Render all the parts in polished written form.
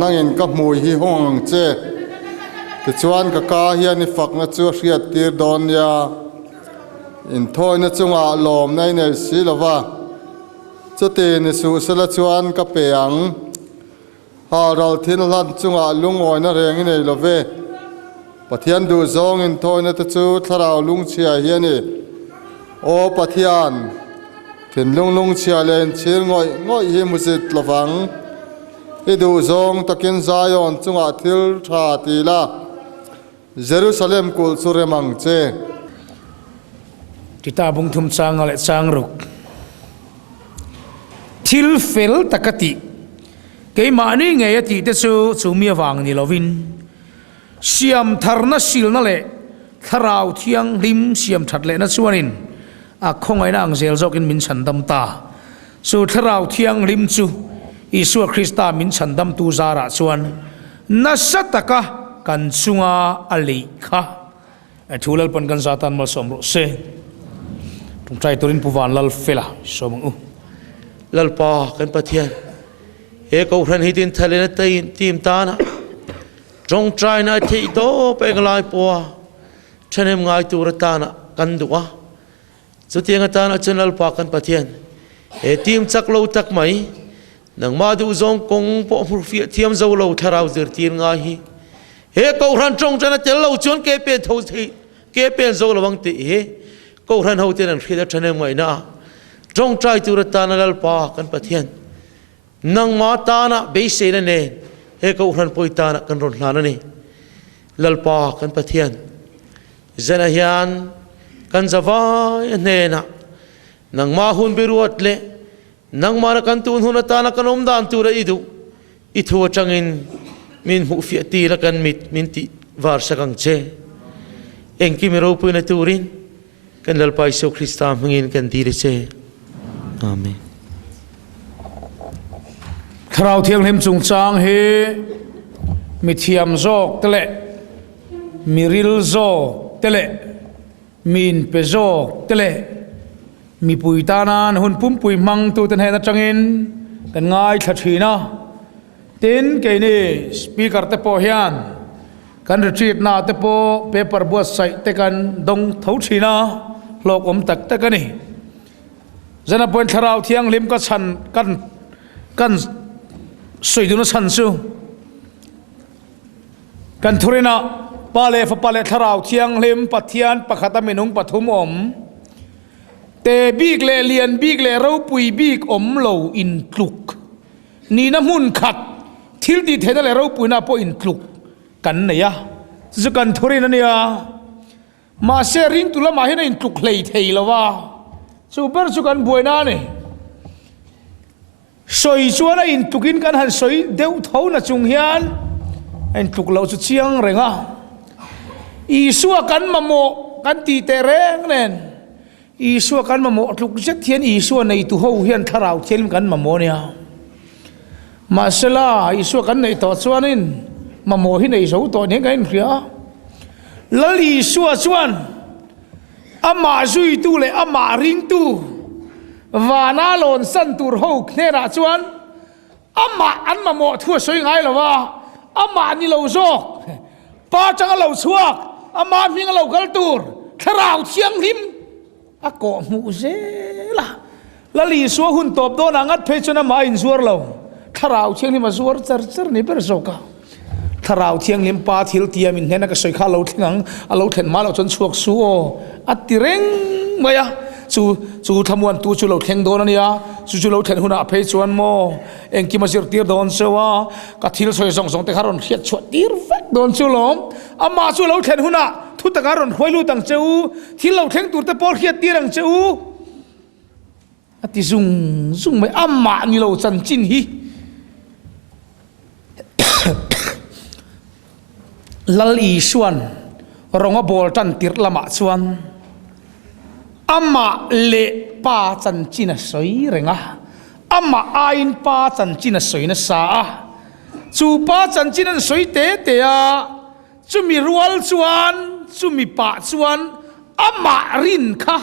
nangin ka mui hi hong che ti chuan ka ka hian ni fak na chu hriat tir don ya in thoi na chunga lom nei nei si lova chute ni su sala chuan ka peang ha ral thin lan chunga lungoi na reng nei love pathian du zong in thoi na chu tharau lung chia hian ni o pathian thin lung chia len chil ngoi hi musit lovang idu zong takin Zion chunga thil tha ti la Jerusalem kul sure mang che kita bung thum chang ale chang ruk thil fel takati ke mani nge ti te chu mi wang ni lovin siam tharna sil na le tharau thiang lim siam that le na chuanin a khongai na ang zel zokin min chandam ta su tharau thiang lim chu Isu Krista min chandam tu zara chuan nasataka kan chunga alika athulal pan kan zatan mal somro se tung trai turin puwan lal fela somu lal pa kan pathian e ko ran hitin thalena tai tim ta na trong trai na thi to pe ngai po thanem ngai tu ra ta na kan duwa chu tianga ta na chen lal pa kan pathian e tim chak lo tak mai nang ma du zong kong po fi thiam zo lo tharau zir tir nga hi he ko ran trong chana tel lo chon ke pe tho thi ke pe zo lo wang ti he ko ran ho te nan khida thane mai na trong trai tu ra ta na lal pa kan pathian nang ma ta na be se na ne he ko ran poi ta na kan ron hla na ni lal pa kan pathian zana hian kan zawa ne na nang ma hun beruat le nang mara kan tun huna ta na kanom dan tu ra idu ithu changin min hu fi ti la kan mit min ti var sakang che engki mero pu na turin kan lal pai so Krista mangin kan di re che amen tharau thiang lim chung chang he mi thiam zok tele miril zok tele min pe zok tele mi pui ta nan hun pum pui mang tu ten he na changin kan ngai thathina tin ke ni speaker te po hian kan retreat na te po paper buat sai te kan dong thau thina lok om tak te kan ni zana point tharau thiang lim ka chan kan soi du na chan su kan thurina pale fa pale tharau thiang lim pathian pakhata minung pathum om te big le lian big le ro pui big om lo in tluk ni na mun khat thil ti theda le ro pui na po in tluk kan ne ya zu kan thori na ya ma se ring tu la ma he na in tluk hlei thei lawa chu ber chu kan boi na ne soi chuana in tukin kan han soi deu thau na chung hian in tluk lo chu chiang renga isua kan mamo kan ti te reng nen Isu kan mamo tluk jet thian isu nei tu ho hian tharau thian kan mamo nia masala isu kan nei to chuanin mamo hi nei zo to ne kan khria lali isu chuan ama zui tu le ama ring tu wana lon san tur ho knera chuan ama an mamo thua soi ngai lawa ama ni lo zok pa chang lo chuak ama ming lo gal tur tharau thiang him ako mu zela lali so hun top do na ngat phechuna ma in zuar lo tharau thiang ni ma zuar char ni ber zoka tharau thiang lim pa thil tiam in hena ka soi kha lo thingang a lo then ma lo chon chuak su o atireng maya chu thamuan tu chu lo theng do na nia chu lo then huna phei chuan mo engki ma sir tir don sewa ka thil soi song te kharon khiat chhuat tir vek don chu lom ama chu lo then huna thu ta karon hoilu tang cheu thil lo theng tur te por khiat tirang cheu ati zung mai amma ni lo chan chin hi lal i suan ronga bol tan tir lama chuan amma le pa chan china soi renga amma ain pa chan china soi na sa chu pa chan china soi te a chumi rual chuan chumi pa chuan amma rin kha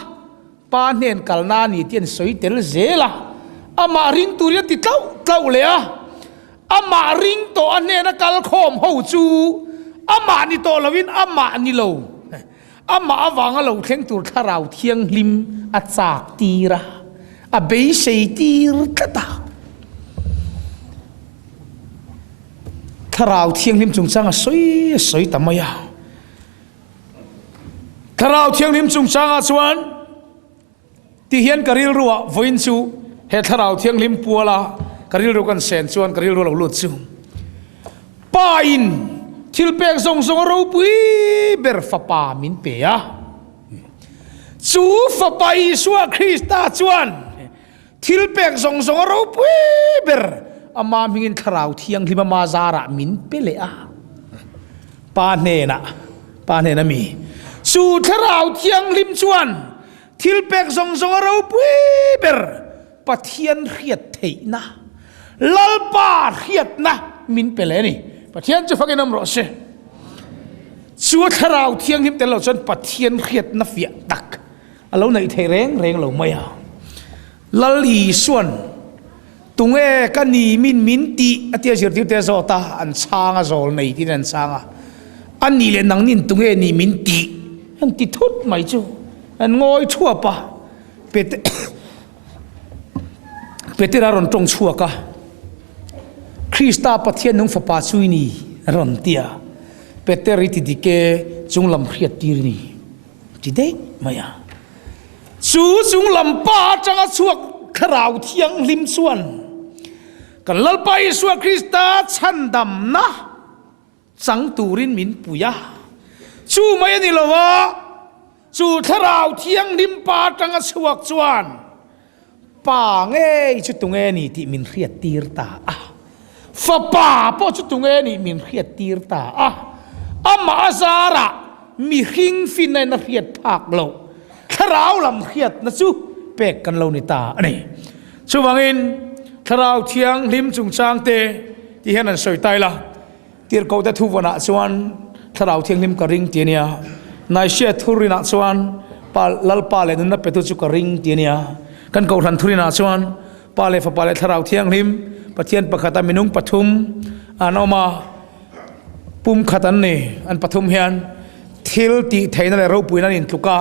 pa nen kalna ni tian soi tel zela ama rin turia ti tau le a อามาริงโตอันเนนักลโคมหูจูอามานี่โตลวินอามานี่โลอามาวังเราเทียงตัวข้าเราเทียงลิมอาจากตีระอาเบยเสตีร์กตาข้าเราเทียงลิมจงจังสวยทำไมอ่ะข้าเราเทียงลิมจงจังส่วนที่เห็นกริลรัววินซูเหตุข้าเราเทียงลิมปัวละกริลรัวกันเซนส่วนกริลรัวเราลุดซูป้าอินทิลเปกส่งเราปุยเบอร์ฟ้าป่ามินเปียจูฟ้าป่าอิสวาคริสต์จวนทิลเปกส่งเราปุยเบอร์อามามิงินข้าเราเทียงลิมมาซาระมินเปเลอะป้าเนนะมีจูข้าเราเทียงลิมจวนทิลเปกส่งเราปุยเบอร์ปะเทียนเขียดเทนะลลปาเขียดนะมินเปเลนี่ปะเทียนจะฟังกันน้ำรสเช่ชัวข้าเราเทียงลิมแต่เราจนปะเทียนเขียดนะเฟียตักเราในไทยเร่งเราไม่เอาลลีส่วนตุงกันนีมินตีอธิจิตติเตโซตาอันช้างโซลในที่นั่นช้างอันนี้เลยนังนินตุงนีมินตีอันติดทุดไม่จูอันงอยชั่วปะเป็ดรอนตรงชั่วกะคริสตาปะเทียนนุ่งฟ้าป่าซุยนี่รอนเตียเป็ดริติดิเกจุงลำเขียดตีนี่จีเด็กไม่อะจุงลำป่าจังชั่วขราวเทียงลิมส่วนกันลลไปชั่วคริสตาชันดำนะสังตูรินมินปุยะชูไม่นี่ละวะชูขราวเทียงลิมป่าจังชั่วจวนป่าเงยชุดตรงเงนี่ที่มินเขียดตีร์ตาฟ้าป่าพอชุดตรงเงนี่มินเขียดตีร์ตาอามาซาระมีหิงฟินในนักเขียดภาคโลขราวลำเขียดนะชูเปกกันเราในตาอันนี้ชูวังอินขราวเทียงลิมจุงจางเตที่เห็นนั่นสวยตายละตีร์เขาแต่ทุกวันส่วนขราวเทียงลิมกระริงเตียนียนายเชียทุรินัส่วนปาลลปาเลนุนับเป็ดจุกระริงเตียนียกันเกาทันทุรินาส่วนปาเลฟปาเลทราวเทียงลิมปะเทียนปะขัตมินุงปฐุมอันออกมาปุ่มขัตันนี่อันปฐุมเฮียนทิลตีไทยนั่นแหละเราปุยนั่นอินทุกา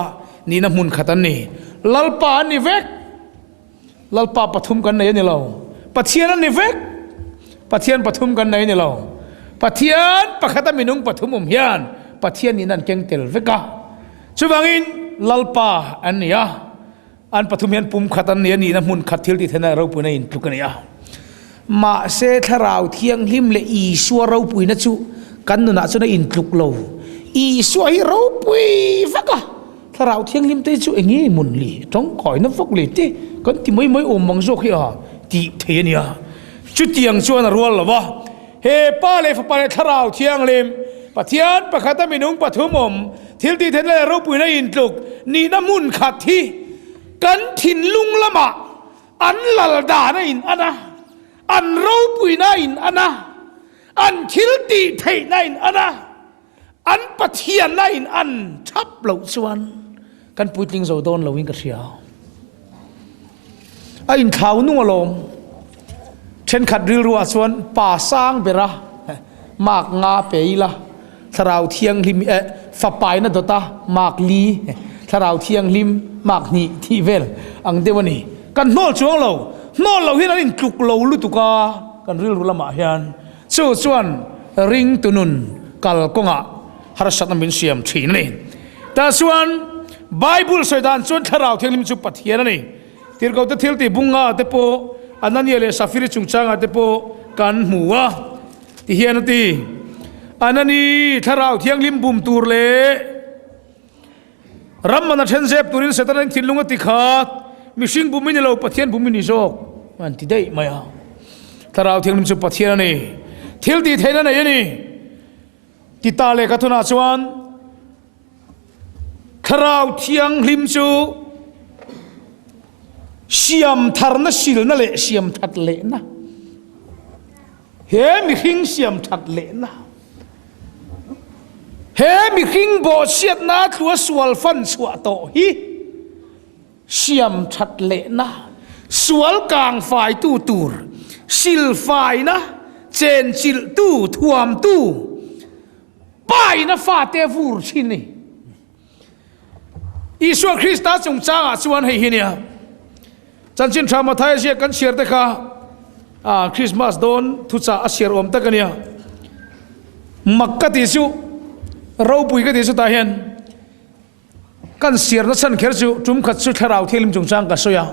นี่น้ำมุนขัตันนี่ลลปานี่เวกลลปาปฐุมกันไหนนี่เราปะเทียนนี่เวกปะเทียนปฐุมกันไหนนี่เราปะเทียนปะขัตมินุงปฐุมเฮียนปะเทียนนี่นั่นเก่งเตลเวกะช่วยบังอินลลปาอันนี้อันปฐุมเฮียนปุ่มขัตันนี่นี่น้ำมุนขัดทิลตีไทยนั่นเราปุยนั่นอินทุกันนี่มาเสทราวเทียงลิมเลอีสัวเราปุยนะจูกันนุนักสุนัยอินทุกโลอีสัวให้เราปุยฟักะทราวเทียงลิมเตจูเองมุนลีต้องคอยน้ำฟักลีเตกันที่ไม่อมมังโจขี้อ่ะตีเทียนี่จุดเทียงชวนรัวหรอวะเฮป้าเลฟป้าเลทราวเทียงลิมปะเทียนปะขัตมินุงปะทุมอมทิลตีเทนเลเราปุยนะอินทุกนี่น้ำมุนขัดที่กันถิ่นลุงละมะอันหลัลดานะอินอันนะอันเราปุยนาอินอันนะอันทิลตีไทยนาอินอันนะอันปะเทียนนาอินอันทับเหล่าส่วนกันปุยติงโซโดนเราวิ่งกระเชียวอินข่าวนุ่งอารมณ์เช่นขัดริรัวส่วนป่าสร้างเบระมากงาเปยละทราวเทียงลิมฝับไปนั่นตัวตามากลีทราวเทียงลิมมากนี่ที่เวลอังเดวันนี้กันโน่ช่วงเราโน่เราเห็นอะไรจุกเราลุตุกากันเรื่องรู้ละมาเห็นส่วนริงตุนุนกัลกงะฮาร์ชัตนมินเซียมทีนั่นเองแต่ส่วนไบเบิลสวยดานส่วนทราวเทียงลิมจุปะเทียนั่นเองที่เราจะเที่ยวที่บุงอาเตโปอันนั้นเนี่ยเลยซาฟิริจุงจังอาเตโปกันหัวที่เฮียนตีอันนั้นนี่ทราวเทียงลิมบุมตูร์เล่รัมมันเชนเซฟตูรินเซตันทินลุงติขาดมิชิงบุมินเราปะเทียนบุมินิโจกมันที่ได้ไหมอ่ะถ้าเราเทียงลิมจุปะเทียนนี่เที่ยวดีเท่านั้นนี่ที่ตาเลกัตุนาชวนถ้าเราเทียงลิมจูเสียมทาร์นสิลนั่นแหละเสียมทัดเละนะเฮมิหิงเสียมทัดเละนะเฮมิหิงโบเสียดนะตัวสวลฟันสวะโตฮีเสียมทัดเละนะสวลกลางฝ่ายตูตูร์สิลฝ่ายนะ เจนจิลตู้ทวมตู้ป้ายนะฟาเตฟูร์ชินีอิสวคริสต์จงจ้างส่วนให้เฮียจันจินทรามาไทยเสียกันเชียร์ตะค่ะคริสต์มาสโดนทุจ่าเชียร์อมตะกันเนี่ยมักกะติสุเราปุยกะติสุตาเห็นกันเสียร์นัสันเขียร์สุจุ่มขัดสุทราวเทลิมจงจ้างกันสยา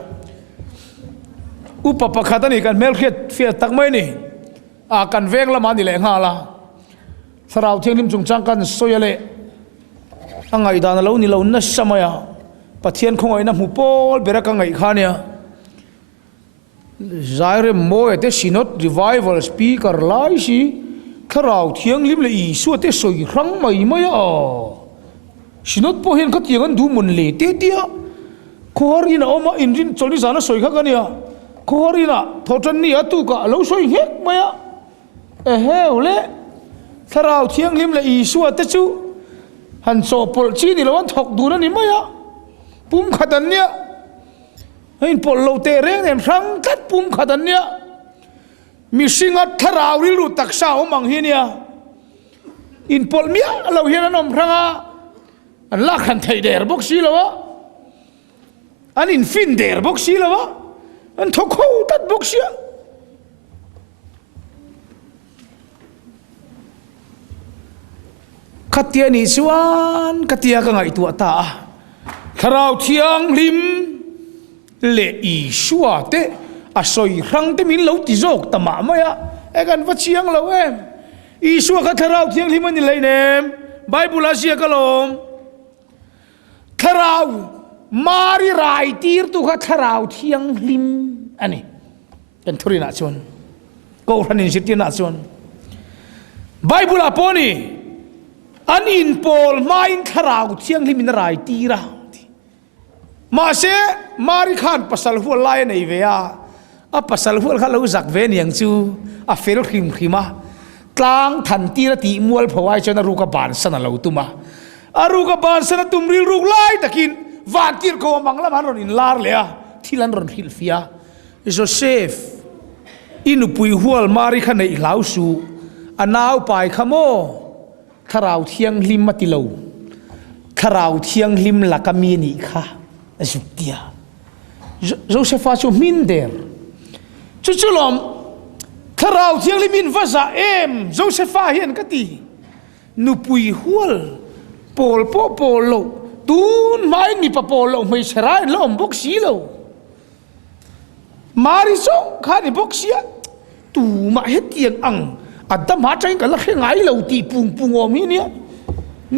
อุปปะขัดนี่กันเมลเขียดเฟียตักไม่นี่กันเวงละมันนี่แหละงาละทราวเทลิมจงจ้างกันสยาเละอังไงดานเรานี่เรานัชสมัยปะเทียนคงไอ้น้ำหูโป้เบรักอังไงข้าเนี่ยใจเริ่มโม่เตสินอตรีไวเวลสปีกเกอร์ไลสิข้าเราเที่ยงลิมเลยอีส่วนเตสอยครั้งไม่สินอตพอเห็นเขาเที่ยงกันดูมันเละเตี้ยขอรีน่ะออกมาอินรินจอลิสานะสอยข้ากันเนี่ยขอรีน่ะทอจันนี่อะตุกะเราสอยเฮกไหมเฮ้เละข้าเราเที่ยงลิมเลยอีส่วนเตจูฮันโซปลชีนี่เราวันถกดูนั่นนี่ไหมปุ่มขัดเนี่ยให้ปลเราเตะเร่งเนี่ยทั้งกัดปุ่มขัดเนี่ยมีสิ่งอัตราวริรุตักษาอมังเฮียเนี่ยอินปลเมียเราเห็นนั่นอมพระอันลักขันไทยเดอร์บ็อกซี่แล้ววะอันอินฟินเดอร์บ็อกซี่แล้ววะอันทกเขาตัดบ็อกซี่ขัดเตียนี่ชวนขัดเตียก็ไงตัวตาคราวเที่ยงลิมเลอีชัวเตอสอยครั้งเตมินเราติโจกตมาไม่กันวัดเชียงเราอีชัวก็คราวเที่ยงลิมมันนี่เลยเนมไบเบิลอาเซียก็ลมคราวมาริไรตีร์ตุกคราวเที่ยงลิมอันนี้เป็นทุรินาชวนก็รันินสิทธินาชวนไบเบิลอาปอนี่อันอินโพลมาอินคราวเที่ยงลิมินไรตีระมาเสมาริขันปัสสาวะไล่ในเวียปัสสาวะขันเราจักเวียนอย่างจูเฟลขิมขิมากลางทันตีระตีมวลพวายจนรูกบาลสนเราตุมารูกบาลสนตุมริรูไล่ตะกินวานกิรโกมังละมันรอินลาร์เลยที่ลันรอนฮิลฟิอาโจเซฟอินุปุยหัวมาริขันในลาวสูอันนาวไปขโมคราวเที่ยงลิมมาติโลคราวเที่ยงลิมลักมีนี่ค่ะจุดเดียโจเซฟาชูมินเดอร์จุลอมคราวเที่ยงลิมินภาษาโจเซฟาเห็นกันตีนุปุยหัวโปโลตูนไม่มีปะโปโลไม่ใช่ไรล้อมบ็อกซี่โลมาริโซข้าในบ็อกซี่ตูมาเฮ็ดเตียงอังอัตมาจังกันละแค่ไงเราตีปุงอมีเนี่ย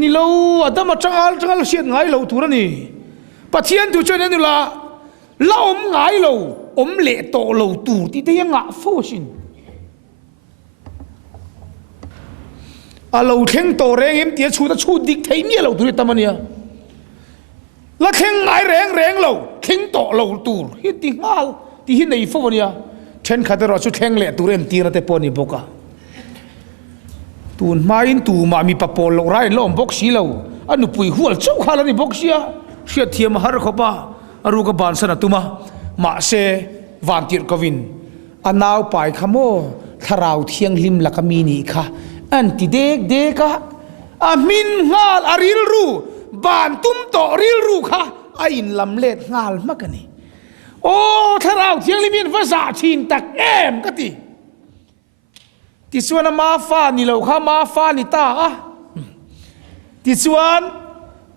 นี่เราอัตมาจังเราเสียไงเราตัวนี่ปัจเจียนตัวเจ้าเนี่ยละเราไงเราเละโตเราตัวที่ได้ยังอ่ะฟูชินเราแข่งโตแรงเอ็มเตียชูดิกไทยเนี่ยเราตัวนี้ตามันเนี่ยละแข่งไงแรงเราแข่งโตเราตัวเฮ็ดติงาลที่เห็นในฟูเนี่ยเช่นขัดเราชุดแข่งเละตัวเอ็มตีระเตปอนี่บอกอะตูนมาอินตูมามีปะโปลไรล้อมบ็อกซี่เราอันนุปุยหัวเจ้าข้าลนี่บ็อกซี่เสียเทียมหาร์ขบ้ารูกบาลสนตุมาเซวันติร์กวินอันนาวไปขโมทาราวเทียงลิมลักมีนี่ค่ะอันที่เด็กอามินงาลอาริลรูบานตุ้มโตริลรูค่ะอินลำเล็ดงาลมากกันนี่โอ้ทาราวเทียงลิมินภาษาจีนตักกติที่ส่วนมาฟ้านี่เราข้ามาฟ้านี่ตาที่ส่วน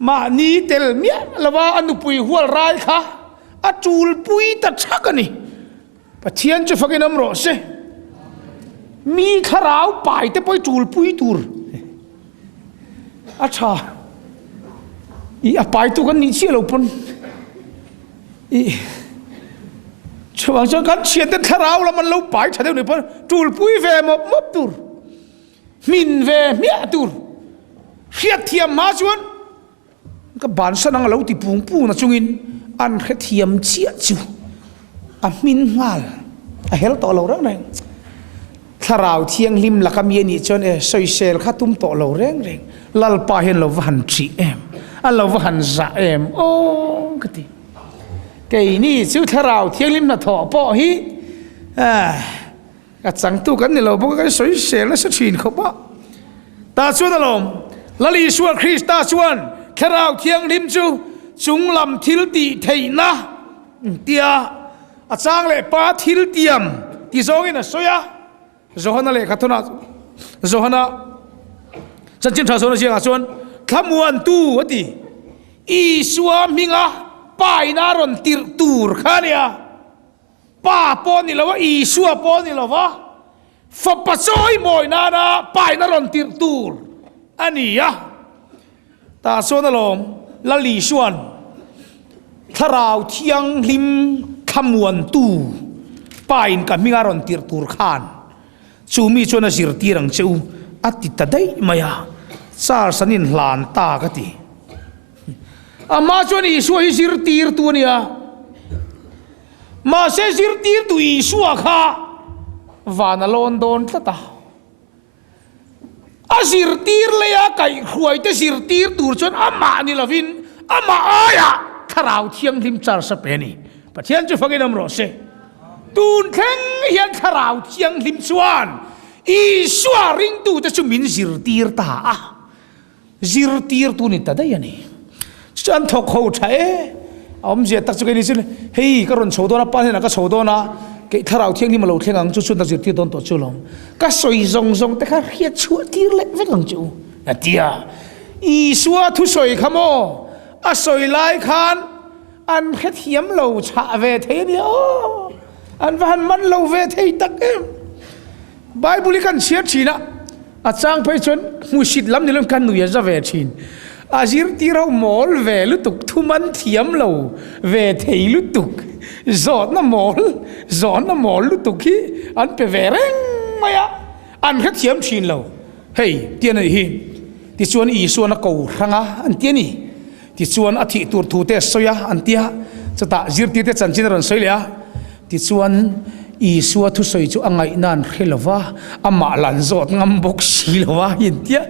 มานี่เตลเมียละว่าอนุปุยหัวไรค่ะจูลปุยตัดชักกันนี่ปะเทียนจะฟังน้ำรอเสมีขราวไปแต่ไปจูลปุยตูร์ชาอีไปตัวกันนี่เชี่ยเราปนอีชาวบ้านชาวกันเชียร์แต่ขราวแล้วมันเราไปชาเดียวนี่ปนจูลปุยเวมบตูร์มินเวเมียตูร์เชียร์เทียมมาชวนก็บานสนังเราติปูนะจงอินอันเทียมเชี่ยจูมินงาลเฮลต่อเราเร่งถ้าเราเที่ยงลิมลักมีนี่จนสอยเซลข้าตุ้มต่อเราเร่งลัลปาเห็นเราวันจีเราวันจ่าโอ้กติไก่นี่ชื่อถ้าเราเที่ยงลิมน่ะถอปอฮี ก็จังตู้กันนี่เราบอกกันสวยเสียแล้วสักทีเขาปะตาชวนอารมณ์ละลีชวนคริสตาชวนแค่เราเที่ยงริมจูจุงลำทิลตีเทนะเตียอาจารย์เลยป้าทิลเตียมที่สองนี่นะสวยโจฮันน่ะเลยขัดทุนโจฮันน่ะฉันจิ้มชาโซนเชียงชวนขมวนตู้วะดิอีสวามิงะป้ายนารอนติรตูร์ข้าเนี่ยป้าปอนนี่ละวะอีสวาปอนนี่ละวะฟับปัจจัยมอยนานะป้ายนารอนติรตูร์อันนี้อะตาส่วนอารมณ์ละลีชวนถ้าเราเที่ยงริมขมวนตู้ป้ายกับมิงารอนติรตูร์ขานชูมีชวนสิรตีรังเจ้าอัติตาได้ไหมอะซาสนินหลานตากติอามาชวนอีสวาฮิสิรตีร์ตัวเนี่ยมาเสสิรตีร์ตัวอีสวาข้าวานาลอนโดนตตาอาสิรตีร์เลยอะไก่ขวยแต่สิรตีร์ตัวชวนอามานี่ละวินอามาอายะถ้าเราเที่ยงริมจาร์สเปนีประเทศจะฟังกันน้ำรสเซตูนแข็งเฮียนถ้าเราเที่ยงริมชวนอีสวาริงตัวจะชุมินสิรตีร์ตาสิรตีร์ตัวนี่ตาได้ยังไงฉันทกเขาใช้อมเสียตักสุกันนี่สิเฮ้ยก็รอนโฉดนะป้าเนี่ยนะก็โฉดนะเกี่ยถ้าเราเที่ยงที่มาเราเที่ยงอังจุดตักสิรตีตอนตัวจุลงก็สวยทรงแต่ข้าเฮียชัวตีร์เล็กเวกังจูนั่นเดียอีสวาทุสวยขโมอาสวยลายคานอันแค่เทียมเราชาเวทีเนี่ยอันวันมันเราเวทีตักเอ็มไบเบิลกันเชียร์ชีนะอาจารย์ไปจนมุสิดล้ำในเรื่องการหนุ่ยจะเวทีอาจิรตีเราหมอลเวลุตุกทุมันเทียมเราเวทีลุตุกจอดน้ำหมอลลุตุกที่อันเป็นเวรงไม่อะอันแค่เทียมชีนเราเฮ้ยเตียนนี่ที่ชวนอีส่วนนักกูรังอ่ะอันเตียนี่ที่ชวนอธิตัวทูเตสอยอันเตียจะตาจิรตีเตจันจินรันสอยเลยที่ชวนอีสัวทุสอยจูอังไงนั่นเขลวะอามาลันจอดงำบกสีลวะยินเตีย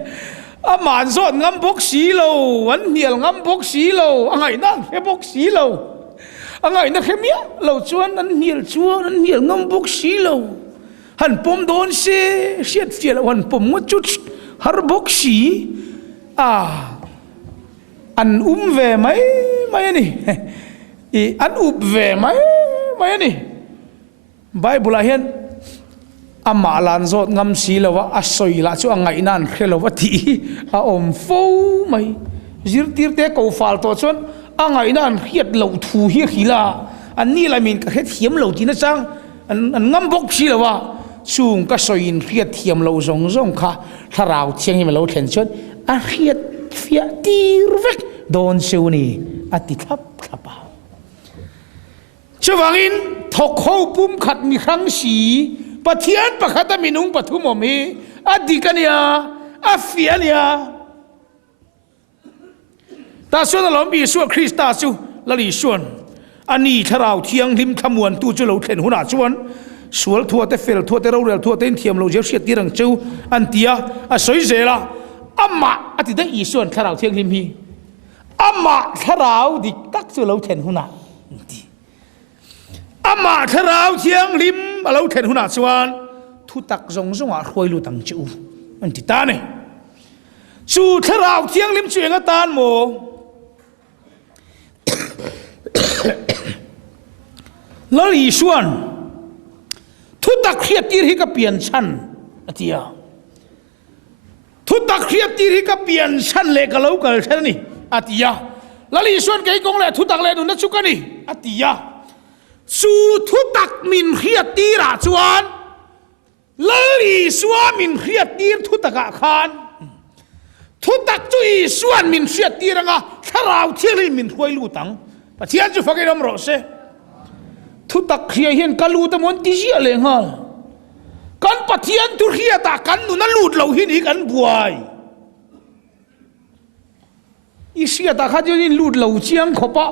อามาจอดงำบกสีโลวันเหี่ยวงำบกสีโลอังไงนั่นแค่บกสีโลอังไงนั่นแค่เมียเราชวนนั่นเหี่ยวชวนนั่นเหี่ยวงำบกสีโลหันปมโดนเสียดเฟียหันปมมุดจุดฮาร์บกสีอันเวไหมไม่นี่อันเวไหมไม่นี่ไบเบิลเห็นอามาลันจอดงำสีแล้วว่าอาศัยละช่วงไงนั่นเขลวทีอาอมฟูไหมจิรตีร์เตะกูฟาลตัวชนอังไงนั่นเฮียดเหล่าทูเฮียขีลาอันนี้ละมินก็เฮ็ดเทียมเหล่าที่นั่นจังอันงำบกสีแล้วว่าช่วงก็สอยเฮียดเทียมเหล่าส่งค่ะถ้าเราเที่ยงให้มันเหล่าเห็นชนอาเฮียดเฟียตีร์เวกโดนเซวนี่อติทับขับชวังอินทกเข้าปุ่มขัดมีครั้งสีปะเทียนปะขัดมีนุ่งปะทุมอมีอดีกันเนี่ยอาเฟียเนี่ยตาส่วนเราบีส่วนคริสตาสูละลีส่วนอันนี้ถ้าเราเที่ยงริมขมวนตู้จุเราเห็นหัวหน้าส่วนสวลทั่วแต่เฟลทั่วแต่เราเรียลทั่วแต่เทียมเราเจียวเสียตีรังเจ้าอันเตียอาสวยเจละอามาอติได้อีส่วนถ้าเราเที่ยงริมฮีอามาถ้าเราดิตักจุเราเห็นหัวหน้าอามาถ้าเราเที่ยงริมเราเห็นหัวหน้าส่วนทุตักจงอาคอยลูตังจูอันที่ตาเนี่ยสู่ถ้าเราเที่ยงริมช่วยกันตานโมแล้วอีส่วนทุตักเครียดตีที่กับเปลี่ยนชั้นอาทิยาทุตักเครียดตีที่กับเปลี่ยนชั้นเล็กกับเรากันใช่ไหมนี่อาทิยาแล้วอีส่วนเกี่ยกงเลยทุตักเลยดูนัดชุกันนี่อาทิยาสู่ทุตักมินเครียดตีราชวนแล้วอีส่วนมินเครียดตีทุตักอาคารทุตักจุยส่วนมินเครียดตีรังอ่ะถ้าเราเที่ยงมินควยลูตังปะเทียนจะฟังกันน้ำรสเซ่ทุตักเฮียเห็นกันลูตะมนติเสียเลยฮะกันปะเทียนตุเฮียตากันนุนันลูดเราหินอีกันบวยอีเสียตาข้าจะยินลูดเราเชียงขบะ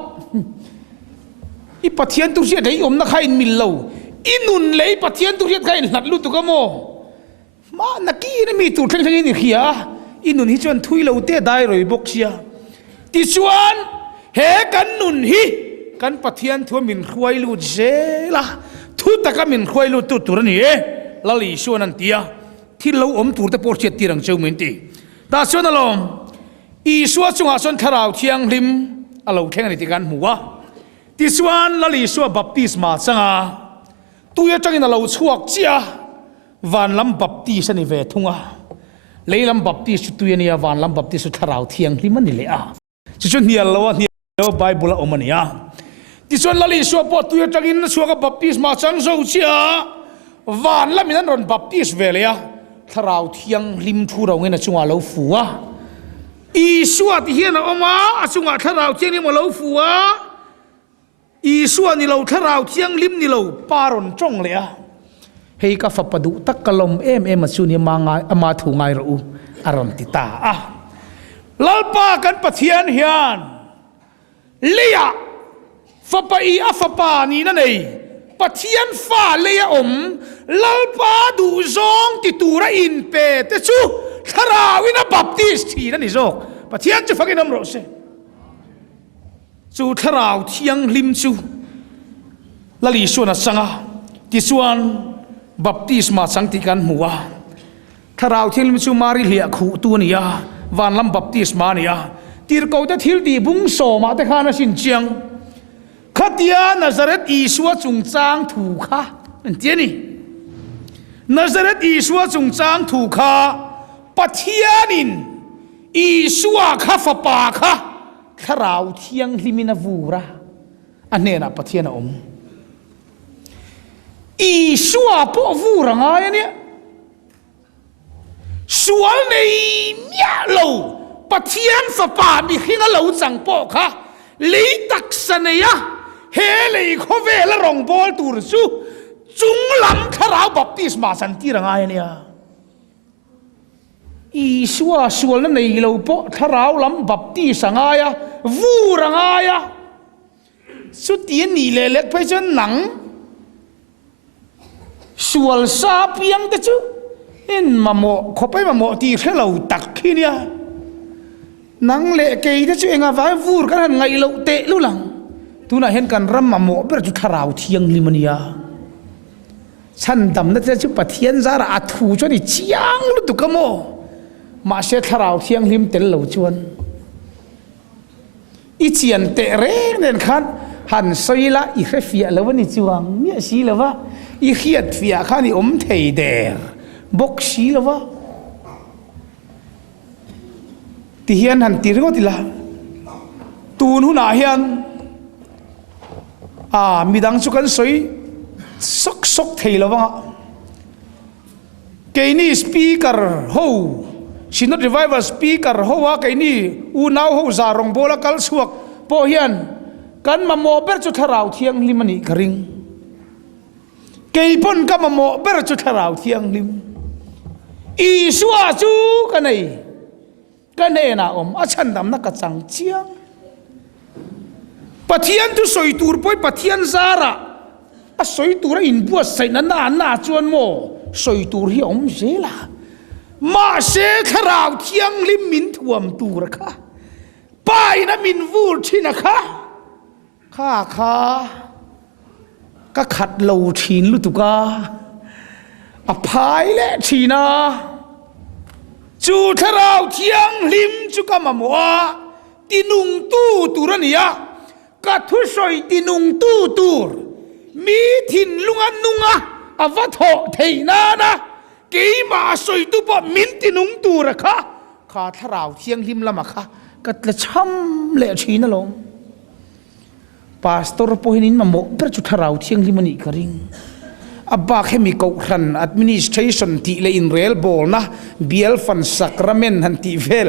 อีปะเทียนตุเสียได้ยมนักให้มิลเราอีนุนเลยปะเทียนตุเสียได้หลัดลูดตุกโมมานักกี้นี่มีตุเทงเทงนี่เขียอีนุนฮิจวนทุยเราเตะได้เลยบกเชียติชวนเฮกันนุนฮิกันปะเทียนทัวมินควยลูเจละทุตะกะมินควยลูตุตุรนี่ la li suan an tia thil lo om tur te por chet tirang cheu min ti ta suan alom i suwa chunga son tharau thiang lim alo theng ani ti kan muwa ti suan la li suwa baptisma changa tuya changin alo chuak chia van lam baptis ani ve thunga leilam baptis tuya nia van lam baptis tharau thiang lim ani le a chu chu nial lo bible omania ti suan la li suwa po tuya changin suwa baptisma chang zo chia van lam in ron baptis ve le a tharau thiang lim thu ro ngena chunga lo fuwa i suwa ti hian a oma achunga tharau thiang lim lo fuwa i suwa ni lo tharau thiang lim ni lo paron chong le a hei ka fa padu tak kalom em achu ni manga ama thu ngai ro aron ti ta a lalpa kan pathian hian leya fa pa i a fa pa ni na nei pathian fa leya om lalpa du zong ti tura in pe te chu tharawina baptist thi na ni zok pathian chu fakin am ro se chu tharau thiang lim chu lali suana sanga ti suan baptisma sangti kan muwa tharau thiang lim chu mari hlia khu tu nia van lam baptisma nia tir ko te thil ti bung so ma te khana sin chiang khatia nazaret isua chung chang thu kha an tiani nazaret isua chung chang thu kha pathianin isua kha fa pa kha tharau thiang limina vura anena pathiana om isua po vura nga yani sual nei mya lo pathian fa pa mi hinga lo chang po kha le tak saneya he le kho ve la rong bol tur su chung lam tharau baptisma san ti ranga yani isua sual na nei lo po tharau lam baptis anga ya vu ranga ya su ti ni le lek phai chen nang sual sa piang te chu in mamo khopai mamo ti khelo tak khinia nang le ke te chu enga vai vur kan ngai lo te lu lang tuna hen kan ram mamo ber chu tharau thiang limania chan dam na te chu pathian zara athu chu ni chiang lu tu kamo ma se tharau thiang lim tel lo chuan i chian te re nen khan han soila i khe fia lo ni chuang mi si lo wa i khiat fia khani om thei der bok si lo wa ti hian han tir go tila tun hu na hian midang chu kan soi sok sok thei lo wa ke ni speaker ho sinot revival speaker ho wa ke ni u nau ho za rong bola kal suak po hian kan mamo ber chu tharau thiang limani karing keipon ka mamo ber chu tharau thiang lim i suwa chu kanai kanai na om achan dam na ka chang chiang pathian tu soi tur poi pathian zara a soi tur in bua sai na chuan mo soi tur hi om zela ma se tharau thiang lim min thuam tur kha pai na min vur thina kha kha ka khat lo thin lu tu ka a phai le thina chu tharau thiang lim chu ka mamwa tinung tu turania ka thu soi tinung tu tur mi thin lunga nunga avatho theina na ke ma soi tu pa min tinung tur kha tharau thiang lim lama kha ka tla cham le thina long pastor pohinin mamo per chu tharau thiang limani karing abba khemi ko ran administration ti le in real bol na biel fan sacrament han ti vel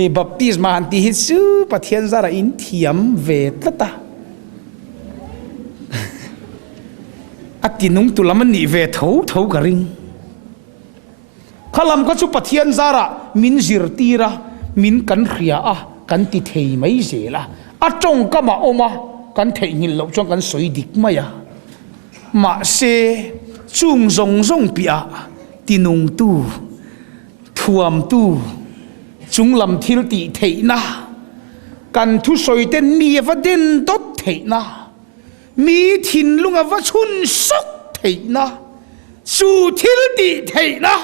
e baptisma han ti hisu pathian zara in thiam ve tlata atinung tulamani ve tho karing khalam ka chu pathian zara min zirtira min kan khria a kan ti thei mai zela atong kama oma kan thei ngil lo chong kan soi dik maya ma se chung zong pia tinung tu thuam tu chung lam thil ti thei na kan thu soi ten mi va den dot thei na mi thin lunga va chun sok thei na chu thil ti thei na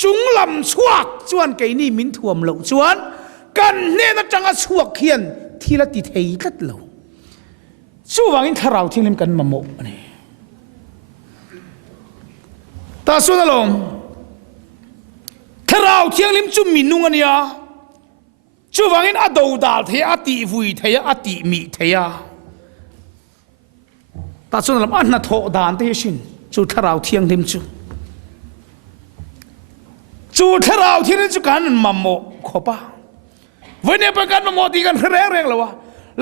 chúng lam chuak chuan cái ni min thuam lo chuan kan ne na tanga chuak hian thila ti thei tat lo chu wangin tharau thinglim kan mamo ani ta su na long tharau thinglim chu minung ania chu wangin a do dal the a ti vui the a ti mi the ya ta su na lam an na tho dan te shin chu tharau thinglim chu tharau thinglim chu kan mamo khopaวันนี้ประกันมาหมดที่กันแรงๆแล้ววะ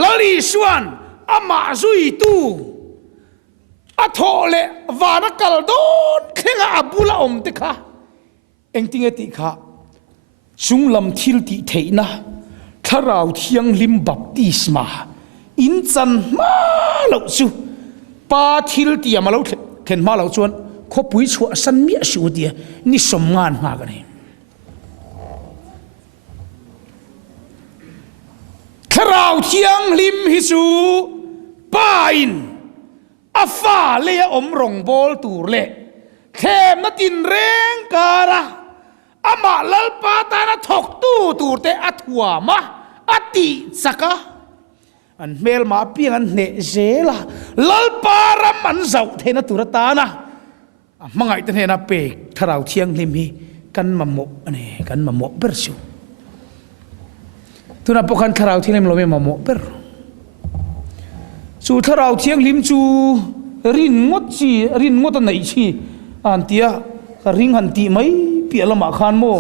ลลีสวนอามาซุยตูอาโถเลวานักกลโดนเข่งอาบุลาอมติค่ะเองติงติค่ะจุงลำทิลติเทนะถ้าเราเที่ยงลิมบัพติสมาอินจันมาเหล่าจูปาทิลติมาเหล่าเข็นมาเหล่าจวนเขาปุยชัวสันเมียชัวเดียนี่สมงานมากันเองถ้าเราเที่ยงลิมฮิสูป้าอินอาฟ้าเลี้ยอมรงโบลตูเล่เข้มนัดินเร่งการะอามาลลปาตานะถกตูเตอัตหัวมาอติสักะอันเมลมาเปียงอันเนเจล่ะลลปารามันเจ้าเทนะตุรตานะมังไงตันเฮนะเปกถ้าเราเที่ยงลิมฮีกันมาโมอันนี้กันมาโมเบอร์ชูtu na pokan tharau thilem lo me mamo per chu tharau thiang lim chu rin ngot nei chi an tia ring han ti mai piala ma khan mo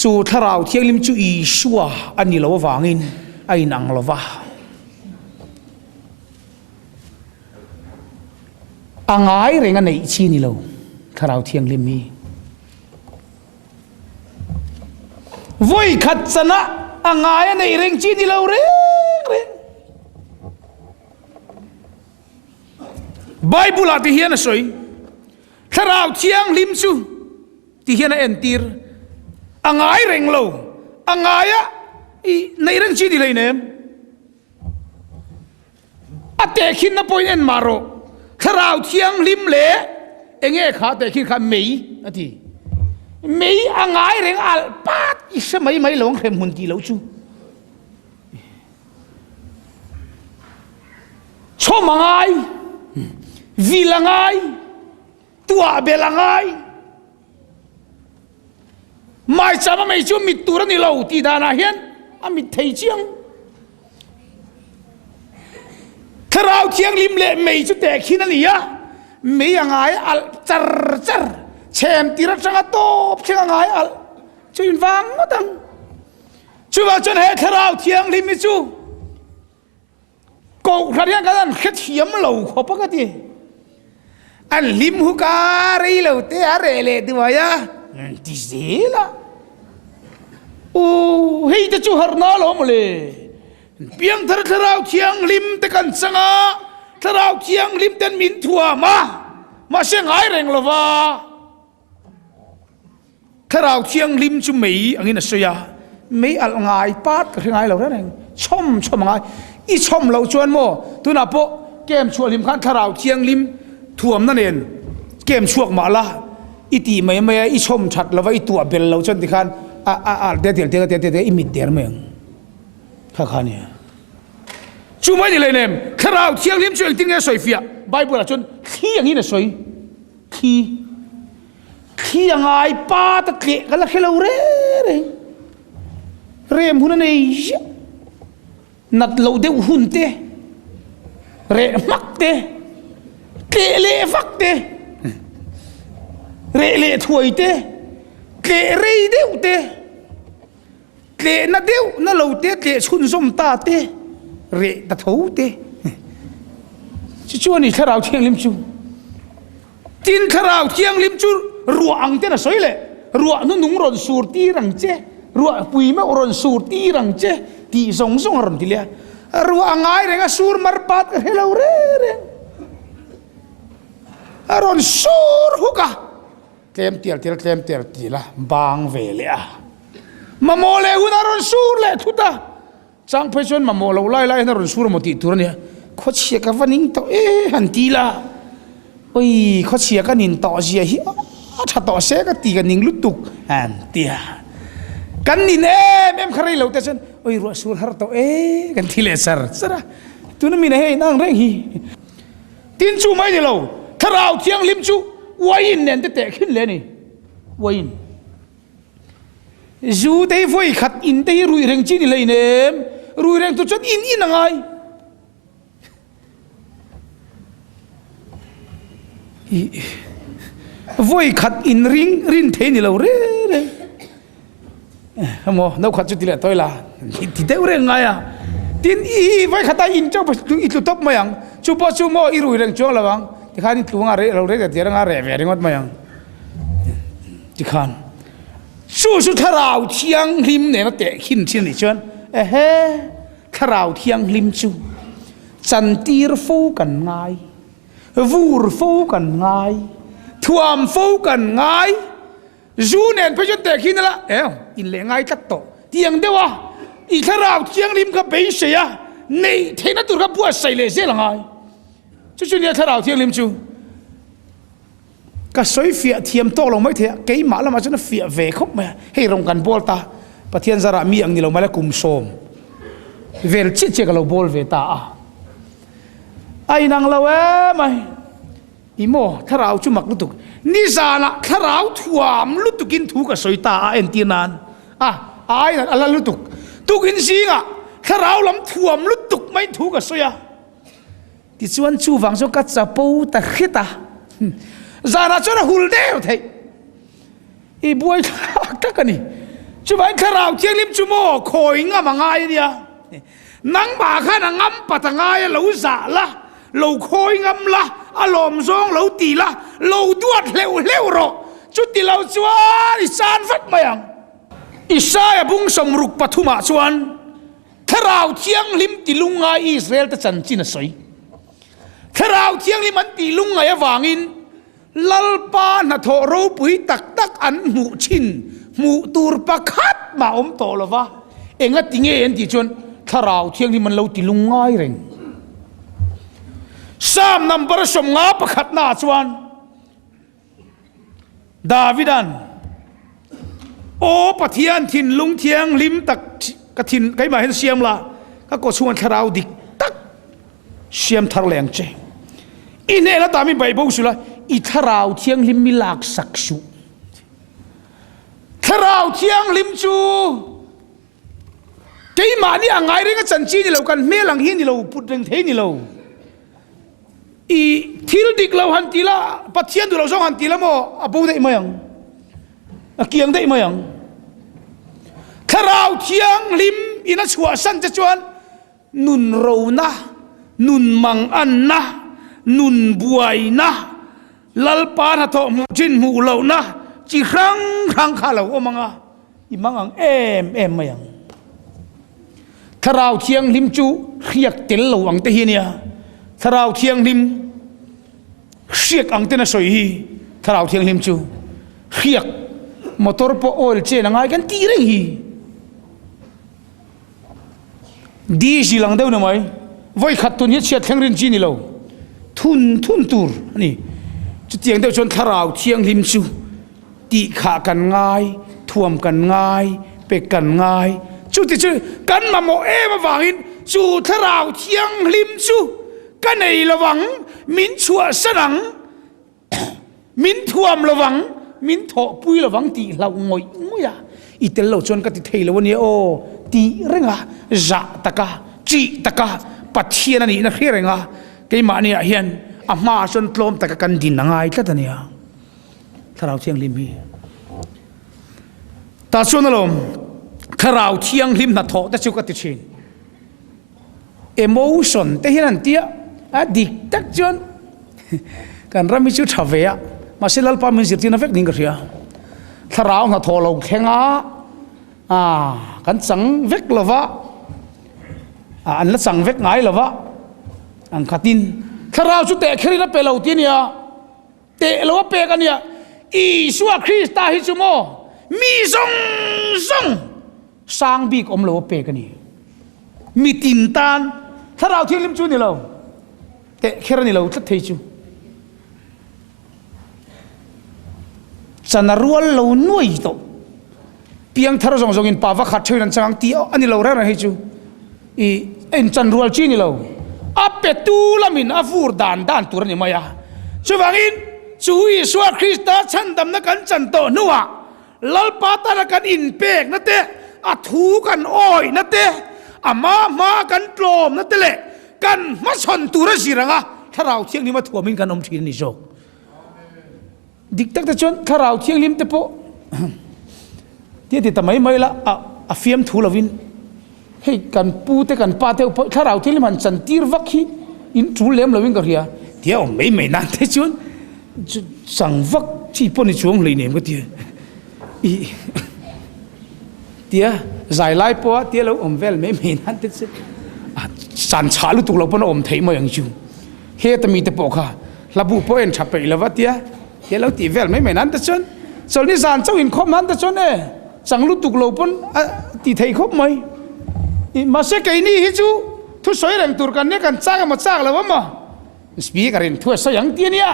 chu tharau thiang lim chu I suwa ani lo wangin ai nang lo wa angai renga nei chi ni lo tharau thiang lim mi voi khát sana angai nei reng chi ni lo reng Bible ati hian soi tharau thiang lim chu ti hian entir angai reng lo angaya I nei reng chi di lei nem ate khin na point en maro tharau thiang lim le enge kha te khin kha mei ati mấy anh ai rèn al pat ít mấy lồng khem hun ti lâu chu cho mang ai vì là ai tua bê là ai mai chama mấy chú mít tu ra ni lâu ti đa na hiền mít thấy chiang thảo chiang lim lệ mấy chú tệ khi nó nỉ á mấy anh ai al char xem tira changa top changa ngai al chuin wang ngatang chuwa chon he kharau thiang lim mi chu ko kharian kan khet hiam lo khopa ka ti an lim hu ka rei lo te are le duaya ti zela o hei ta chu harna lo mole piang thar kharau thiang lim te kan changa kharau thiang lim ten min thua ma se ngai reng lo wa tharau thiang lim chu mei angin asoya mei al ngai pat ka ngai lo reng chom ngai I chom lo chuan mo tuna po kem chual lim khan tharau thiang lim thuam na nen kem chuak ma la I ti mai I chom that lo I tua bel lo chan ti khan te I mit der meng kha khania chu mai ni le nem tharau thiang lim chu ting e soi fia bible la chun khi angin asoi khi angai pa ta ke kala khelo rem hun nei nat lo de hun te re mak te ke le fak te re le thui te ke re deu te ke na deu na lo te ke chun som ta te re ta thou te chu ni tharau thiang lim chu tin tharau thiang lim chu ruang te na soi le ruwa nu nung ron sur ti rang che ruwa pui ma ron sur ti rang che ti song ron ti le ruwa ngai renga sur mar pat hello re ron sur huka tlem tial ti la bang ve le a mamole una ron sur le thuta chang phechon mamolo lai na ron sur mo ti tur ne kho che ka vaning to han ti la โอ้ยเขาเชียกันนินต่อเชียฮิถ้าต่อเสียก็ตีกันนิงลุตุกอันเตียกันนินเอ็มใครเหล่าแต่ฉันโอ้ยรัวสูรฮาร์โตกันทีเลสร์สระตัวนั้นมีอะไรนั่งเร่งฮีตินชูไม่เดียวถ้าเราเที่ยงลิมชูวายินเนี่ยจะขึ้นเลยนี่วายินจูเตยไฟขัดอินเตยรุยเร่งจีนี่เลยเนี่ยรุยเร่งตัวฉันอินยังไงไฟขัดอินรินเทนี่เราเร่ฮะโมนักขัดจุดที่ละตัวละที่เท่าเร่งไงอะตินไฟขัดอินเจ้าอีตุตบมายังชูปชูโมอีรุยเร่งจ้วงละวังที่ข้านี่ตัวงาเราเร่กันที่เรางาเร่เวริงวัดมายังที่ข้าสู้ถ้าเราเที่ยงริมเนี่ยนะเตะขินชินนี่ชวนถ้าเราเที่ยงริมชูจันทีร์ฟูกันง่ายวูร์ฟูกันง่ายทวมฟูกันง่ายจูเนี่ยไปจนเตะขินนั่นละอินเล่ง่ายจัดโตเที่ยงเดียวอีถ้าเราเที่ยงริมกับเป็นเสียในเทนัตุกับบัวใส่เลยเสียละง่ายจู่ๆเนี่ยถ้าเราเที่ยงริมชูก็สวยเฟียเทียมโตลงไม่เถอะเกี่ยมาแล้วมาจนเฟียเวคบมาให้รงกันบอลตาประเทศสระมีอังนี้เรามาแล้วกุมโสมเวลชิดเจกับเราบอลเวตาไอ้นางเราไม่อีโมถ้าเราจุมักลุตุกนิสานะถ้าเราถ่วมลุตุกินถูกกับสวยตาเอ็นตีนานไอ้นั่นอะไรลุตุกตุกินสิงถ้าเราลำถ่วมลุตุกไม่ถูกกับสวยที่ส่วนชูฟังโซกัดจะปูตะขิตาจานาชนหุ่นเดียวเถอะอีบวยทักกันนี่ช่วยข้าเราเที่ยงลิมชั่วโมงคอยงามง่ายเดียนังบ่าข้านังงามปัตง่ายเราสาละเราคอยงามละอารมณ์ซองเราตีละเราดวดเร็วรอจุดที่เราชวนอิสานฟัดมาอย่างอิสราเอลบุ้งสมรุกปฐุมาชวนข้าเราเที่ยงลิมติลุงไงอิสราเอลจะจันจินสวยข้าเราเที่ยงลิมันติลุงไงวางินลัลปาณโทรูปุยตักอันหมู่ชินหมู่ตูร์ประคัดมาอมโตละวะเอ็งติเงี้ยนที่ชวนถ้าเราเที่ยงนี้มันเราติลุงง่ายเร่งสามนำประสมงาประคัดนาชวนดาวิดันโอปะเทียนทินลุงเทียงลิมตักกระทินไกมาเห็นเสียมละก็ชวนถ้าเราดิกตักเสียมทารแรงเจอินเอละตามีใบบุสุละอีถ้าเราเที่ยงลิมมิลากสักชูถ้าเราเที่ยงลิมชูเกี่ยมานี่อ่างไงเรื่องจันจีนี่เรากันเมลังหินนี่เราพูดเรื่องเทนี่เราอีทิลดิกเราหันตีละปัจเจียนดูเราสองหันตีละโมอบูได้ไหมยังเกียงได้ไหมยังถ้าเราเที่ยงลิมอินัชวสันจะชวนนุนเรานะนุนมังอันนะนุนบวยนะลัลปานะโตมูจินมูเหล่านะจีครั้งข้าเหล่าโอมังอีมังอังเอ็มมายังถ้าเราเที่ยงลิมจูเรียกเต็นเหล่าอังเตียเนี่ยถ้าเราเที่ยงลิมเรียกอังเตนะสวยฮีถ้าเราเที่ยงลิมจูเรียกมอเตอร์ปอลเจนังไงกันตีเร่งฮีดีสิหลังเดียวนะไหมไว้ขัดตุนยัดเชียดแข่งเรียนจีนี่เราทุนตูร์นี่จุดเตียงเดียวชนถ้าเราเที่ยงริมชูตีขากันง่ายท่วมกันง่ายเป็กกันง่ายจุดที่ชื่อกันมาโมมาวังอินจูถ้าเราเที่ยงริมชูกันในระวังมินชัวสนังมินท่วมระวังมินโถปุยระวังตีเรางอยอีเตลเราชนกันติเทลวันนี้โอตีเร่งอะจะตะกาจีตะกาปัดเทียนนี่นักเรียนอะเกี่ยมาเนี่ยเห็นอามาชนลมตะกันดินง่ายแค่ตัวเนี่ยถ้าเราเที่ยงริมฮีแต่ส่วนลมถ้าเราเที่ยงริมนัดโถแต่ชุกติชินemotion แต่เห็นอันเดียดิกตักจนกันรามิชุดทวีะมาเสลัลปามินสิทธินักเวกนิ่งกันเสียถ้าเรานัดโถเราแข่งกันสังเวกละวะอันละสังเวกไงละวะอันขัดินถ้าเราสุดแต่แค่นี้นะเปล่าที่เนี่ยเตะเราว่าเปกันเนี่ยอีสัวคริสต์ฮิจุโมมีซงสร้างบีกอมเราว่าเปกันนี่มีตินตานถ้าเราเที่ยงลิมจูนี่เราเตะแค่นี้เราทัดเทจู จันรัวเราหน่วยโตเพียงทารจงอินป่าวขัดเชยนันจังตีอันนี้เราเรื่องอะไรจูอีเอ็นจันรัวจีนี่เราอัปเปตูลามินอัฟูร์ดานตัวนี้มายาช่วงอินช่วยสวดคริสต์ฉันดำนักันจันโตนัวลัลปาตานักันอินเปกนั่นเตะอัทูกันอ้อยนั่นเตะอามากันโกลมนั่นเตะเละกันมาชนตัวระสิรังอ่ะถ้าเราเที่ยงนี้มาถั่วมินกันอมทีนี่โจดิกตักแต่จนถ้าเราเที่ยงลิมเตะโปที่ทำไมไม่ละเฟียมทูลวินให้กันปูเตกันปาเตอถ้าเราเที่ยงลิมันจันทีร์วักฮีอินทูเลมลวินก็เรียเที่ยวไม่นานเตะจนสังวักที่ปนิช่วงเลยเนี่ยก็เที่ยเที่ยใจไล่ปัวเที่ยเราเวลไม่นานเตะจนสันชาลุตุกเราปนเทยมาอย่างจูเฮตมีเตะปอกค่ะระบุพอเอ็นฉับไปแล้วว่าเที่ยเราตีเวลไม่นานเตะจนส่วนนี้สารเจ้าอินคบนั้นเตะจนสังลุตุกเราปนตีเทยคบไหมมาเสกไอ้นี่ฮิจูทุกสวยแรงตัวกันเนี่ยกันจ้างมาจ้างแล้ววะมาสปีกเรนทั่วสยังเตี้ยเนี่ย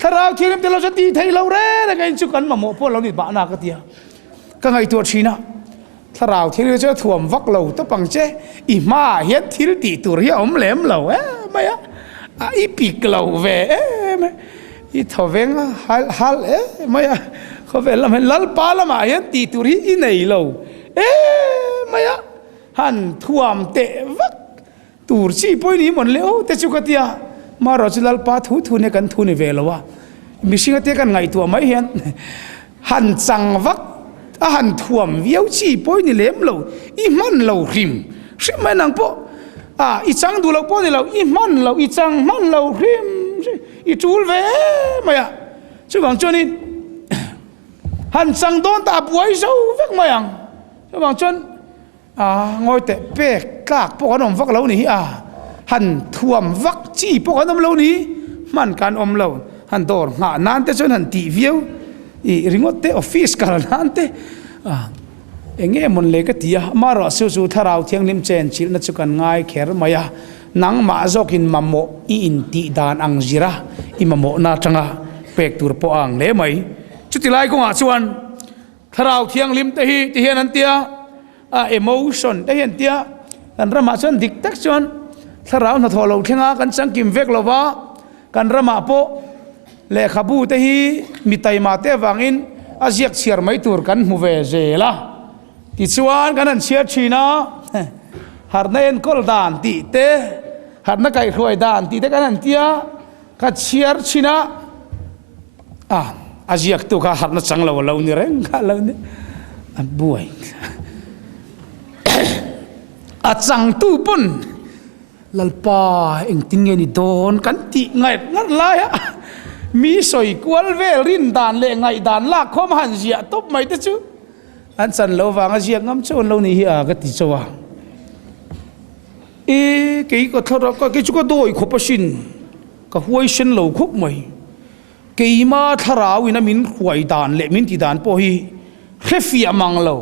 ถ้าเราเที่ยวเราจะตีไทยเราเร่ยังไงจุกันมาโม่พวกเรานี่บ้านากเตียก็ไงตัวชีนะถ้าเราเที่ยวจะถ่วมวักเราต้องปังเจอีมาเฮ็ดที่ตีตัวเฮียอมแหลมเราไม่อะอีปีกเราเว้ไม่อีทเวงฮัลไม่อะเขาเวลามันลัลปาละมาเฮ็ดตีตัวเฮียอีไหนเราไม่อะหันถ่วมเตะวักตัวชีพอยนี้หมดเลยแต่จุกเตียมาเราจะลัลปาทูเนี่ยกันทูนี่เวลวะมิชิงเตียกันไงตัวไม่เห็นหันจังวักหันถ่วมเวียวชีพอยนี่เล็มเราอีมันเราริมใช่ไหมนางพ่ออีจังดูเราพ่อนี่เราอีมันเราอีจังมันเราริมอีจูลเวไม่อะช่วงจนนี่หันจังโดนตาป่วยเจ้าเวกไม่ยังช่วงจนงอยแต่เป๊กกากพวกขนมฟักเหล่านี้หันถ่วมวักจีพวกขนมเหล่านี้มันการอมเหล่าหันโดนนานแต่จนหันตีเวียวอีริงว่าเตออฟฟิศกันนานเตเองมันเล็กตีมารอสู้ถ้าเราเที่ยงลิมเจนชิลนัดจุกันง่ายแค่ไหมนังมาจกินมัมโมอินตีดานอังจิระอิมัมโมนาจังเป็กตัวปอังเล่ไหมจุดที่ไล่ก็หาชวนถ้าเราเที่ยงลิมเตหีที่เห็นนั่นเตียemotion ได้เห็นเตียกันรำมาชนดิกตักชวนถ้าเราหน้าทอเราเที่ยงกันสังกิมเวกเราว่ากันรำมาโปเลขบูเตหีมีไตมาเตวังอินอาเจียกเชียร์ไม่ตัวกันหูเวเจล่ะที่ชวนกันนั่นเชียร์ชีนะหาดนั่นก็ด่านตีเตหาดนักไก่รวยด่านตีเตกันนั่นเตียกัดเชียร์ชีนะอาเจียกตัวข้าหาดนั่นจังเรานี่เร่งข้าเราเนี่ยบุยจังตู้ปุ่นลัลปาเองติงเงินโดนกันตีไงงั้นไรมีสอยกวลเวรินดานเลงไงดานลากข้อมหันเสียตบไม่ได้จูอันสันเราวางเสียงงั้มชนเรานี่ก็ติดจัวกี่ก็ทรก็กี่จุก็โดยขบสินก็หวยสินเราคบไม่กี่มาทราวินามินหวยดานเลมินติดานพอฮีเฮฟียมังเรา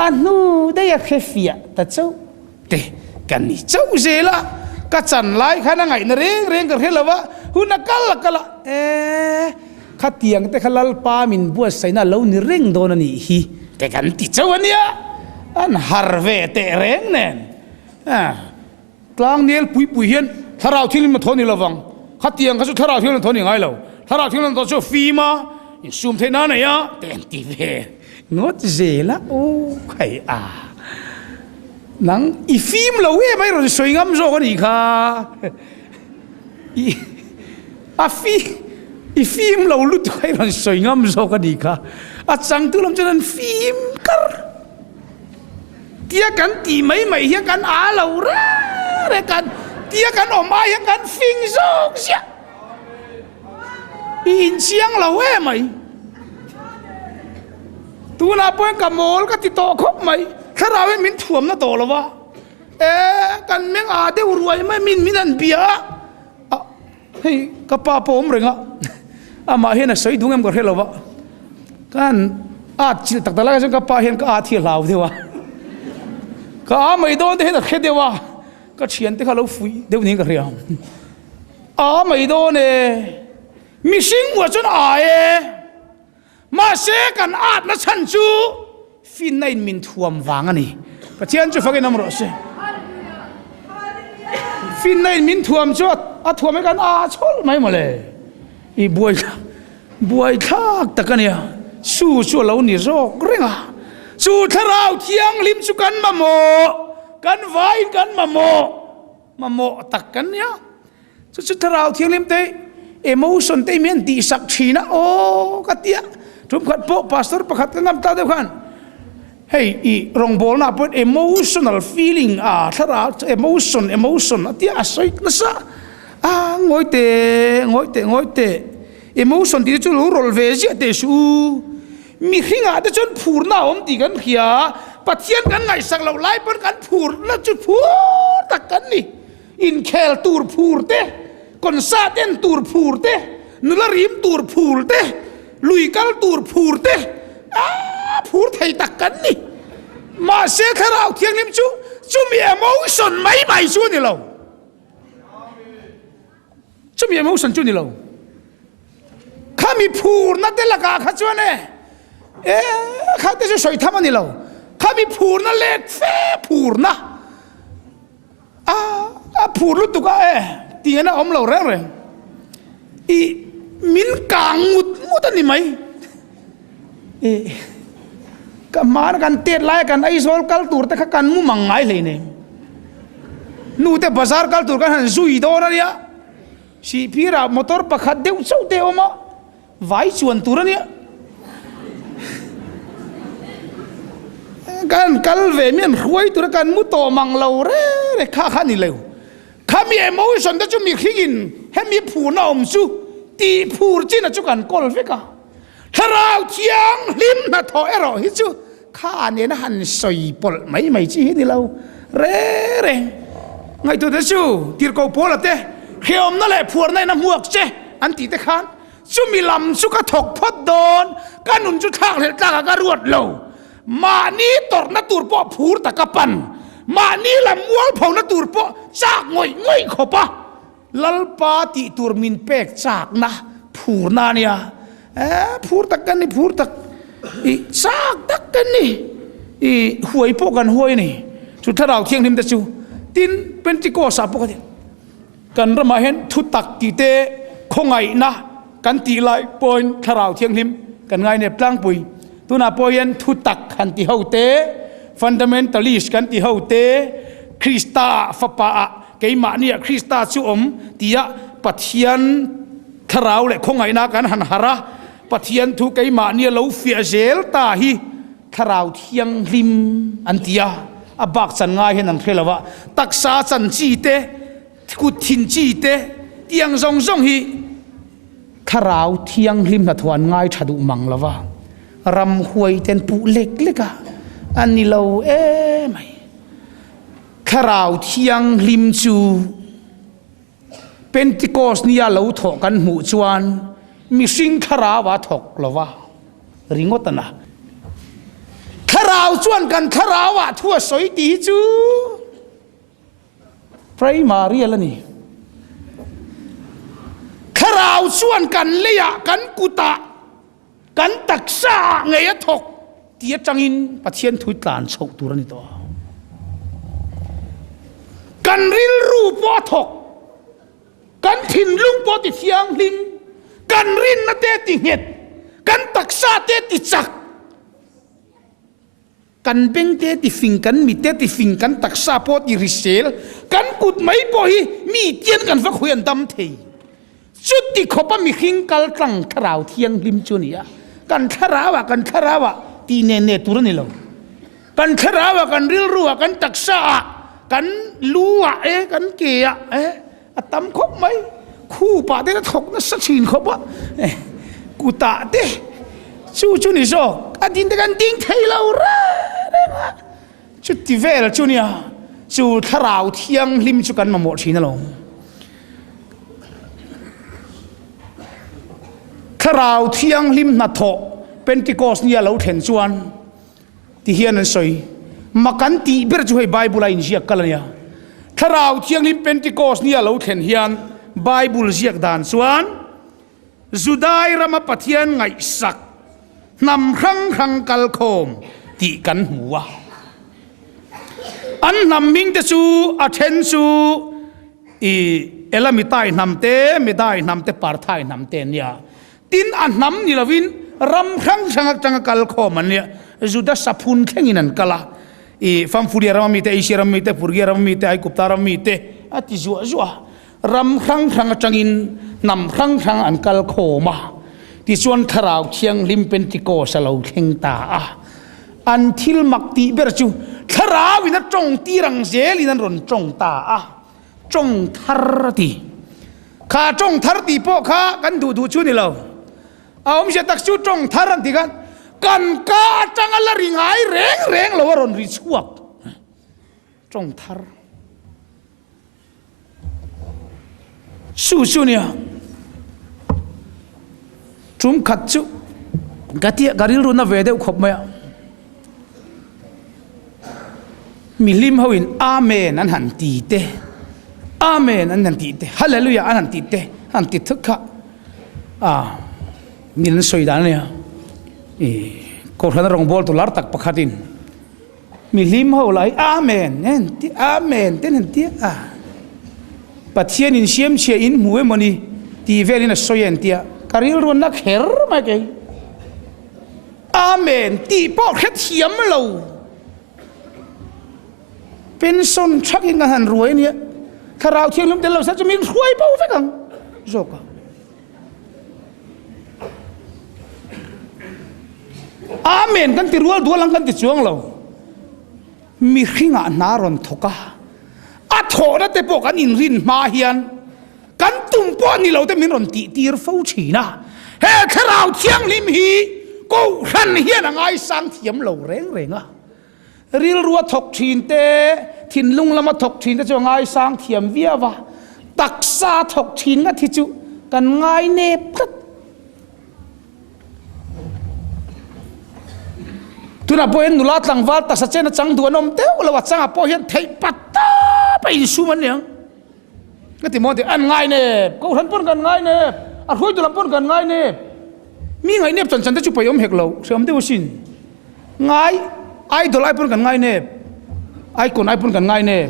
อันนู้ได้ยาเฮฟียแต่เจ้าเตกันนี่เจ้าเจล่ะก็จันไล่ข้านั่งไงนเร่งกันเห็นแล้วว่าหุ่นกัลละข้าเตียงแต่ข้าลัลปามินบัวใส่น่าเล่านี่เร่งโดนนี่ฮีแต่กันติดเจ้าวันนี้อันฮาร์เวเตเร่งเนี่ยกลางเนี่ยปุยเห็นถ้าเราที่นี่มาทนนี่ระวังข้าเตียงข้าสุดถ้าเราที่นี่ทนยังไงเราถ้าเราที่นี่ต้องช่วยฟีมาซูมเทน่าเนี่ยเต็มที่เวงดเจล่ะโอ้ใครนังอีฟิล์มเราไม่เราสวยงามโจกันอีกค่ะอีฟิล์มเราลุดให้เราสวยงามโจกันอีกค่ะจังตุลมจันฟิล์มกันเตี้ยกันตีไม่เฮียกันเราเร่กันเตี้ยกันออกมาเฮียกันฟิงโจเสียอินเสียงเราไหมตัวน่าป่วยกับโมลก็ติดต่อครบไหมถ้าเราไม่มินถ่วมน่าโตแล้ววะกันเมืองเดี๋ยวรวยไม่มินนั่นเบียเฮ้ยกระป๋าผมเรื่องมาเห็นน่ะสวยดูงามกว่าเรื่องแล้ววะกันจิตตักตะไลกันกระป๋าเห็นก็ที่ลาวเดียววะก็ไม่โดนเห็นแต่แค่เดียววะก็เฉียนที่เขาเราฟุยเดี๋ยวนี้ก็เรียงไม่โดนมิชิงว่าจน มาเสกันอาดนะฉันจูฟินในมินทวมวางอันนี้ประเทศจูฟังกันน้ำรสฟินในมินทวมจูอาทวมให้กันอาชอลไม่มาเลยอีบวยทักตะกันเนี่ยสู้ชัวเรานี่รอกเร่งอ่ะสู้ทาราวเทียงลิมสุกันมาโมกันไว้กันมาโมตักกันเนี่ยสู้ทาราวเทียงลิมเตemotion เตมีนดีสักทีนะโอ้กัดเดียทุกคนพบ pastor ประคัดกันน้ำตาเดียวกันเฮ้ยอีรองบอลน่ะเป็น emotional feeling ทาราว emotion เดียใส่นั่นซะงอยเตemotion ที่จะรู้รอลเวจิเตชูมีขิงอาจจะจนผูรน่าอมตีกันเขียปัจเจียนกันไงสักเราไล่เป็นกันผูรแล้วจุดผูตักกันนี่อินเคลตูร์ผูรเตคนซาเต้นตูร์ผูรเตนุลริมตูร์ผูรเตลุยกัลตูร์ผูรเตผูรไทยตักกันนี่มาเสียข้าวเที่ยงนิมจูมี emotion ไม่ชูนี่เราจูมี emotion จูนี่เราข้ามีผูรนั่นเดลักาข้าจวนข้าจะช่วยทำมันนี่เราข้ามีผูรนั่นเล็กเฟ่ผูรนะผูรลุตุกตีนะอมเราแรงอีมินกางมุดนี่ไหมก็มากันเตียดไล่กันไอ้โซลกัลตูร์แต่กันมุมังไงเลยเนี่ยนู่แต่บาซาร์กัลตูร์กันหันซุยโดนเนี่ยชีพีระมอเตอร์ประคัดเดียวเจ้าเดียวมาไว้ชวนตูร์เนี่ยกันกัลเวมีนรวยตูร์กันมุตโตมังเราเร่ข้านี่เลวข้ามี emotion แต่จะมีขิงให้มีผูน่าอมซูตีผูจีน่ะจุกันกอลฟิกาถ้าเราเที่ยงลิมน่ะทอเอรอฮิจูข้าเนี่ยนะหันสอยปลไม่จีนี่เราเร่ไงตัวเดชูตีร์กอปอละเต้เขียวนั่นแหละผูในน้ำหวกเจอันตีเตขันจูมีลำสุกถกพดโดนกันหนุนจุดทางเหตุการณ์การรวดโลมานี่ตอร์นัตูร์ปอผูตะกปันมานี่ละมัวพงนัตูร์ปอจากงอยขบปะลลปาติตูร์มินเป็กจากนะผูนาเนี่ยผูตักกันนี่ผูตักจากตักกันนี่หวยพวกกันหวยนี่สุดท้ายเราเที่ยงทิมตะจูตินเป็นจิโกสาปกติกันระมาเห็นทุตักตีเตคงไงนะกันตีไลปอยทาราวเที่ยงทิมกันไงเนี่ยปลางปุยตัวน่าปอยันทุตักขันตีเฮาเตfundamentalist กันที่เฮาเตคริสตาฟปะเกยมาเนี่ยคริสตาชูอมตียะปัทยันทราวเล็กคงไงนักันหันหาระปัทยันทุกเกยมาเนี่ยเราเฟียเจลตาฮีทราวเทียงริมอันตียะบักสันง่ายเห็นนั่นคือละวะตักษาสันจีเตกุทินจีเตเตียงซงฮีทราวเทียงริมนัทวันง่ายชัดุมังละวะรำหวยเต็นปุเล็กเล็กอะอันนี้เราไม่ข้าราวเที่ยงลิมจูเป็นติโกสนี่เราถกกันหมู่จวนมีสิ่งข้าราวถกหรอวะริงอตนะข้าราวจวนกันข้าราวทั่วสวยดีจูไพรมาเรียแล้วนี่ข้าราวจวนกันเลียกันกุตะกันตักษาไงถกเทียจังอินปัจเจียนทุยตานโชกตัวนี้ตัวกันริลรูปอถกกันถิ่นลุงปอติเทียงลิมกันรินนาเตติเหตุกันตักษาเตติจักกันเบ่งเตติฟิงกันมีเตติฟิงกันตักษาปอติริเซลกันกุดไม่ปอฮีมีเจียนกันฟักหุยันดำเทจุดที่ขบมีขิงกัลตังทราวเทียงลิมจุนียกันทราวกันทราวตีเนตุรนี่เรากันทราวกันริลรัวกันตักษากันลัวกันเกียตำคบไหมคู่ป่าได้ถกนั่นสักชินคบวะกูตาเด้ชูนี่โซอดินเดกันดิ้งไทยเราชุดที่เวลชูนี่ชูทราวเที่ยงลิมชูกันมาหมดชินนั่นลงทราวเที่ยงลิมนัทโตเป็นติโกสเนี่ยเราเห็นชวนที่เฮียนันสวยมากันตีเบรจูให้ไบเบิลอินเชียกันเลยถ้าเราเที่ยงลิมเป็นติโกสเนี่ยเราเห็นเฮียนไบเบิลเชียกดานชวนจุดายรามาปะเทียนไงสัก นำครั้งกัลโคมตีกันหัวอันนำมิงเตซูอาเทนซูอีเอลมิตายนำเตไม่ได้นำเตปาร์ไทยนำเตเนี่ยตินอันนำนี่ละวินรำครั้งจังกัลโคมันเนี่ยจุดสับพุนแข่งนันกละอีฟัมฟูเรียรำมีเตอิชิรำมีเตปุริยรำมีเตไอกุปตารำมีเตอติจัวรำครั้งจังอินนำครั้งอันกัลโคมาที่ส่วนทราวเชียงลิมเป็นติโกสลาวเข่งตาอันทิลมักตีเบรจูทราวินัจงตีรังเจลินันรนจงตาจงทารตีข้าจงทารตีพวกข้ากันดูชุนี่เราเอาไม่ใช่ตักชูจงทารันตีกันกาจังอะไรริงไงเร่งเราว่ารนริชวกจงทารสู้เนี่ยจุ่มขัดจุกะทิการิลรุนเวเดอุขบไหมมิลิมฮาวินอาเมนอันหันตีเตอาเมนอันหันตีเตฮัลเลลูยาอันหันตีเตหันตีทุกขะมิลันสวยดานเนี่ยก็ท่านรองบอลตุลาร์ตักประคัดินมิลิมฮาวไลอาเมนเห็นตีอาเมนเต้นเห็นตีปัจเจียนินเชียมเชียอินหัวมันนี่ตีเวลินสวยเห็นตีการิลรุนนักเฮร์มาเกยอาเมนตีปอกแค่เทียมเราเป็นส่วนชักยังหันรวยเนี่ยถ้าเราเที่ยงลืมแต่เราจะมีรวยเปล่าไฟกังโจกอาเมนกันติรัวดัวลังกันติจวงเรามีขิงานารอนทกะอัฐอนั่นแต่พวกกันอินรินมาเฮียนกันตุ่มป้อนนี่เราแต่มีรอนตีรฟูชีนะเฮ้ถ้าเราเที่ยงลิมฮีกูรันเฮียนไงสังเทียมเราเร่งริลรัวถกชินเตทินลุงละมาถกชินเตจะง่ายสร้างเทียมเวียวะตักซาถกชินก็ที่จุกันง่ายเนบกัดตุน่าพอเห็นนุลาตังวัดตักสัจเจนจังดัวนมเต้าละวัดจังพอเห็นไทยปัตตาไปสู้มันเนี่ยก็ที่มองที่อันง่ายเนบก็ทันปนกันง่ายเนบอันคุยตุลาปนกันง่ายเนบมีง่ายเนบจนฉันจะจุไปยมเหกเราเสื่อมเดียวสินง่ายไอ้ดอลไอ้ปนกันง่ายเนบไอ้คนไอ้ปนกันง่ายเนบ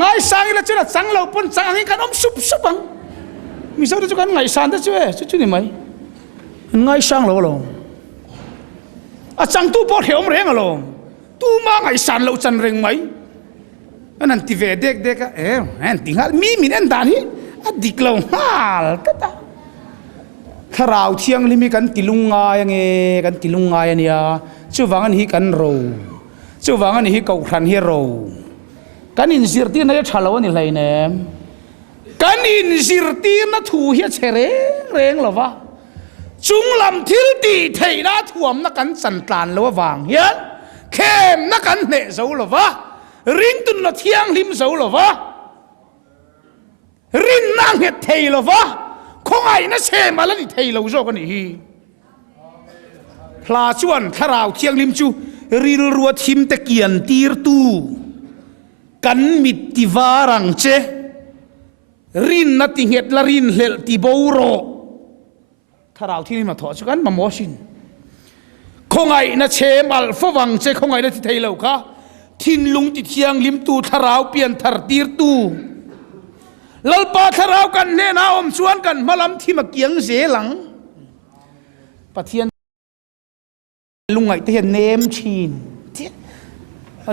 ง่ายสังแล้วเจ้าสังเราปนสังให้กันสุบบังมีสักเจ้ากันง่ายสันได้ช่วยช่วยนี่ไหมง่ายสังเราจังตู้ปอดเหวมเร่งเราตู้มาง่ายสันเราจันเร่งไหมอันนั้นที่เวเด็กอันติงามีอันดานี่ดิกเราฮัลก็ตาข้าเราเที่ยงลิมิกันติลุงง่ายยังไงกันติลุงง่ายเนี่ยจู่วังอันนี้กันรู้จู่วังอันนี้เขาขันเฮโร่กันอินสิร์ตีน่าจะฉลาดนี่เลยเนี่ยกันอินสิร์ตีน่าถูเหี้ยเฉเร่งหรอวะจุงลำทิลตีเทน่าถ่วมนักกันสันตานหรอวะวางเหี้ยเข้มนักกันเนเจ้าหรอวะรินตุนน่ะเที่ยงลิมเจ้าหรอวะรินนางเห็ดเทหรอวะคงไอ้น่ะเชมาแล้วนี่เทเราโจกันนี่พลาชวนทาราวเทียงลิมจูริลรัวทิมตะเกียนตีร์ตูกันมิดติวารังเจรินนัดติเหตุละรินเหลติบูโรทาราวที่นี่มาถอดกันมาโมชินคงไอ้น่ะเชมัลฟวังเจคงไอ้น่ะที่ไทยเราค่ะทินลุงติเทียงลิมตูทาราวเปลี่ยนทาร์ตีร์ตูลลปาทาราวกันเนนาอมชวนกันมาลำที่มาเกียงเสหลังปะเทียนลุงไงที่เห็นเนมชีน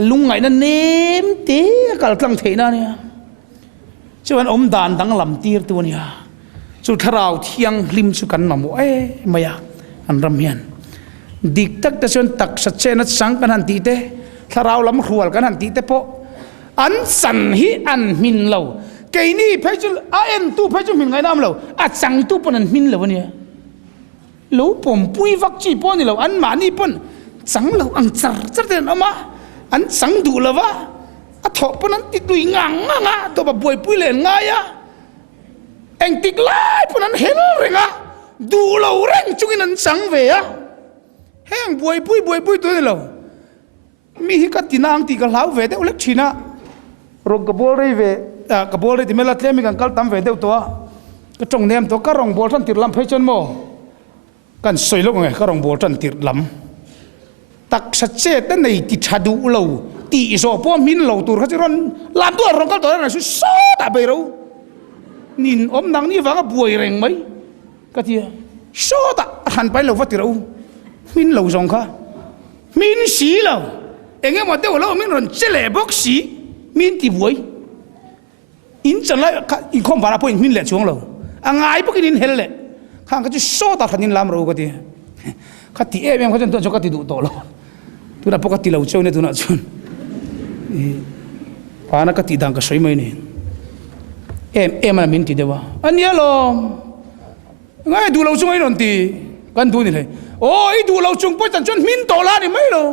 ลุงไงนั่นเนมเตะกัลกลังเทน่ะเนี่ยชวนอมดานดังลำตีร์ตัวเนี่ยสุดทาราวเที่ยงลิมสุกันมาโมไม่อยากอันรำเฮียนดิกตักแต่ชวนตักสัจเจนัดสังกันหันตีเตะทาราวลำครัวกันหันตีเตะพออันสันฮิอันมินเราเกนี่เพจุเอ็นตู้เพจุมินไงน้ำเราสังตู้ปนันมินเราเนี่ยลูผมปุยวักจีปอนี่เราอันมานี่ปนสังเราอังจัดเดินออกมาอันสังดูเราวะถอปนันติดดุยงังตัวแบบบวยปุยเล่นง่ายเอ็งติดไล่ปนันเห็นเรื่องดูเราเร่งจุกินันสังเวียแห้งบวยปุยตัวนี่เรามีฮิกัดตินางติกลาวเวเดอุเล็กชีนะรกกบอลเลยเวกบอลเลยที่เมลัดเลี้ยมีกันกัลตั้มเวเดตัวก็จงเนียมตัวก็รองบอลท่านติดลำเพชรโม กันสวยลงไงก็รองโบจันติดลำตักสัจเจตในติชาดูเราตีโซป้อมินเราตัวเขาจะร้อนลานตัวรองเขาตัวนั้นสุดซอดไปเรานินอมนังนี่ฟังก็ป่วยแรงไหมก็ที่ซอดหันไปเราฟัดเรามินเราสองข้ามินสีเราเองมาเดี๋ยวเรามินรอนเจเล่บอกสีมินที่ป่วยอินจังเลยอินคอมพาราพูดมินเละช่วงเราอ่างไงพวกอินเฮลเล่ข้างก็จะซอดหันนินลามเราก็ที่ข้าที่เองเขาจะตัวจก็ที่ดูโตเราตัวนั้นพวกที่เราเจ้าเนี่ยตัวนั้นชนพานักที่ดังก็สวยไหมเนี่ยมันมินที่เดียวอันนี้หรอง่ายดูเราช่วยหน่อยตีกันดูนี่เลยโอ้ยดูเราช่วยไปจนจนมินโตแล้วนี่ไม่หรอ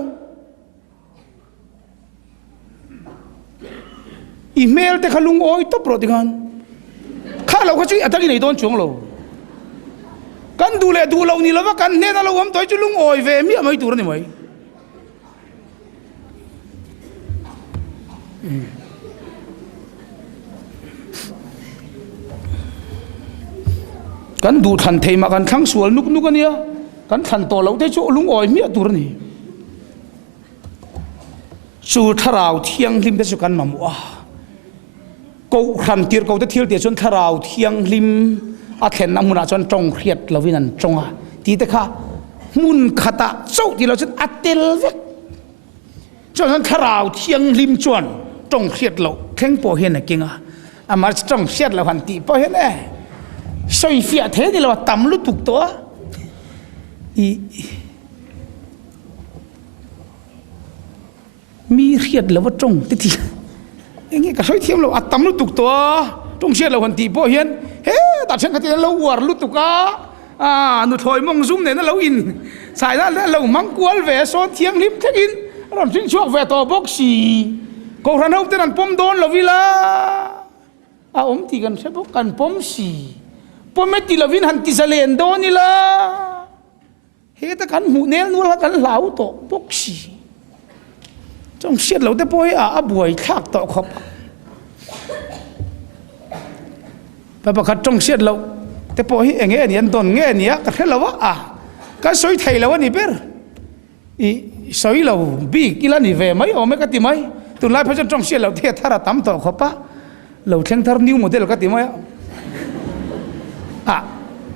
อีเมลแต่ขลุงโอ้ยต้องโปรดกันข้าเราก็ช่วยอัตกินในตอนช่วงเรากันดูแลดูเรานี่แล้วว่ากันเนี่ยเราผมตัวจุลุงโอ้ยเวมีอะไรตัวนี่ไหมกันดูทันเทมากันครั้งสวนนุกกันเนี่ยกันทันตัวเราได้ช่วยลุงโอ้ยมีอะไรตัวนี่สู่ทาราวเที่ยงริมได้สุกันมามัวกูขันตีร์กูจะเที่ยวเดี๋ยวจนทาราวเที่ยงริมอาเทนน้ำมุนาจนจงเครียดเราวินันจงอ่ะทีแต่ข้ามุนขตะโซ่ที่เราจนอัดเตลเวกจนทาราวเที่ยงริมจวนจงเครียดเราแข็งปวดเห็นอะไรเก่งอ่ะอามาจงเครียดเราหันตีปวดเห็นเอ้สอยเฟียเทนี่เราต่ำลุตุกตัวมีเครียดแล้วว่าจงทีอย่างงี้ก็สอยเทียมเราอัดต่ำลุตุกตัวจงเครียดเราหันตีปวดเห็นเฮ้ตัดเช่นกันที่เราวัวลุตุกอ่ะหนูถอยมองซุ่มเนี่ยนั่นเราอินสายนั้นเรามังกรเวสโซเทียงริมแค่อินเราถึงช่วงเวทบอกสีก็รันเอาแต่นั้นปมโดนเราวิลาอมตีกันใช่ปะกันปมสีปมไม่ตีเราวินหันตีเสลียนโดนนี่ละเฮ้แต่กันหูเนลนู่นละกันเหลาโตบอกสีจงเสียดเราแต่พอให้บวยทักต่อขบไปประคัดจงเสียดเราแต่พอให้เงี้ยนี่อันต้นเงี้ยนี่ก็แค่เราว่าก็สวยไทยเราว่านี่เปล่าสวยเราบีกิลานี่เวไหมโอ้ไม่ก็ตีไหมตุลาพระเจ้าจงเสียเราเทียท่าเราตั้มต่อขบปะเราเทียงท่านิ้วโมเดลก็ตีไหม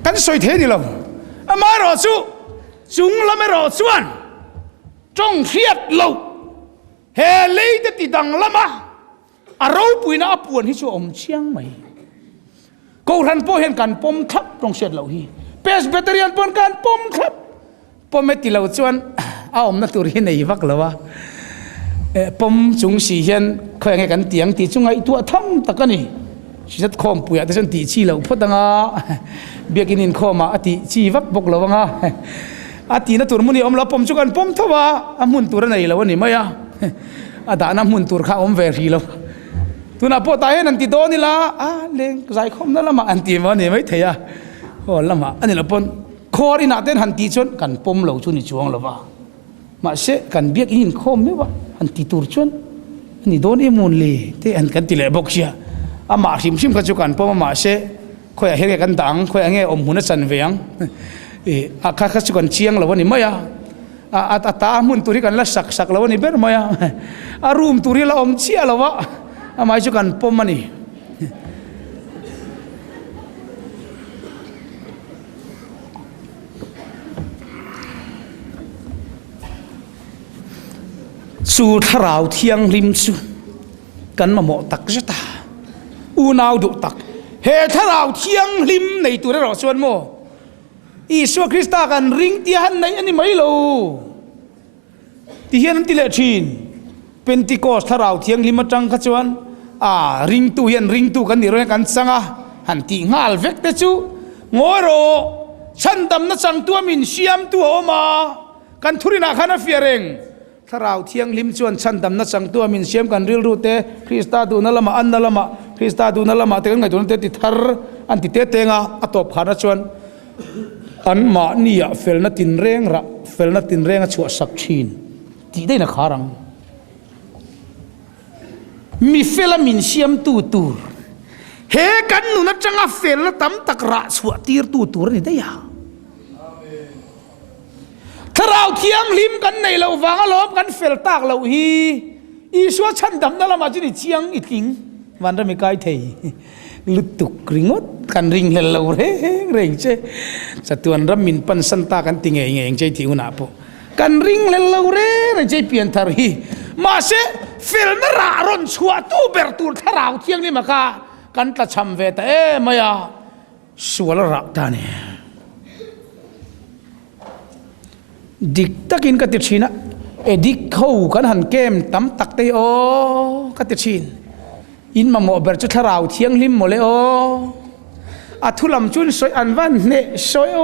กันสวยเทนี่เรามารอสู้จุงเราไม่รอส่วนจงเสียดเราเฮลีจะติดดังละมาเราปุยน่าปวนที่ชัวอมเชียงไหมกูทันพอเห็นกันปมทับจงเสียดเราฮีเปสเบตเรียนปนกันปมทับปมไม่ติเราส่วนอมนักตุรีในวักแล้ววะปมจุงสีเห็นเคยไงกันเตียงตีจุงไงตัวทั้งตะกันนี่สิจัดคอมปุยแต่ฉันตีชีเราพอดังเบียกินินคอมาอติชีวักบกเราวะอตินักตุรมุนีอมเราปมจุกันปมทว่ามุนตุระไหนแล้ววะนี่ไม่ด่าน้ำมุนตุรข้าอมเวรีแล้วตุน่าพอตายนันติโดนี่ละเลี้ยงใจคมนั่นละมาอันตีมันนี่ไม่เทียโอ้ละมาอันนี้เราปนคอรินาเต้นหันตีชนกันปมเราชุนช่วงละวะมาเสกกันเบียกินินคอมไม่วะหันตีตุรชนอันนี้โดนเอมุนเลยที่อันกันตีเลยบอกเชียมาชิมกันจุกันพอมาเสกคอยเห็นกันดังคอยเงี้ยอมหุ่นสันเวียงข้าจุกันเชียงละวันนี้ไม่ตามุนตุริกันละสักละวันนี้เบอร์ไม่รูมตุริละอมเชียละวะมาจุกันปมมันนี่สู่ทาราวเทียงริมสุกันมาหมอตักจะตาอูนาวดุตักเฮทาราวเทียงริมในตัวเราส่วนโมอีสวคริสต์กันริงเตียนในอันนี้ไม่รู้ที่เห็นที่เลชินเป็นที่กอสทาราวเทียงริมจังขจวนริงตูเห็นริงตูกันนี่เรื่องกันสังหันที่งาลเวกเตจูงอโรฉันดำนัดสังตัวมินเชียมตัวอมากันทุรินาขันเฟียเรงทาราวเทียงริมจวนฉันดำนัดสังตัวมินเชียมกันริลรูเตคริสต์ดูนั่นละมาอันนั่นละมาคริสต์ดูนั่นละมาเตกันไงตัวนั้นเตติทาร์อันติเตเตงอัตบขันจวนอันมานี่เฟลนัดตินเร่งระเฟลนัดตินเร่งชัวสักชินที่ได้นักขารังมีเฟลมินเชียมตูเฮกันนุนัดจังเฟลตั้มตะกระชัวตีร์ตูนี่ได้ยา ถ้าเราเที่ยงลิมกันในเราวางล้อมกันเฟลตากเราฮีอีสัวชันดำนั่นละมาจีนี่เชียงอีทิงวันนั้นไม่ไกลเทยลุตุกริงดกันริงเลเราเร่งเจสตวนรำมินปันสันตากันติงเองใจที่อุณาโปกันริงเลเราเร่ใจเปลี่ยนทารีมาเสเฟลนรารอนชัวตู้เบรตูถ้าเราเที่ยงนี่มากันตะชำเวตมายาสัวละรักตาเนี่ยดิกตะกินกัติชินะดิกเขากันหันเกมตั้มตักเตโอกัติชินอินมาโมเบอร์จุดทาราวเที่ยงลิมโมเลโออัทุลัมจุนสวยอันวันเนสวยโอ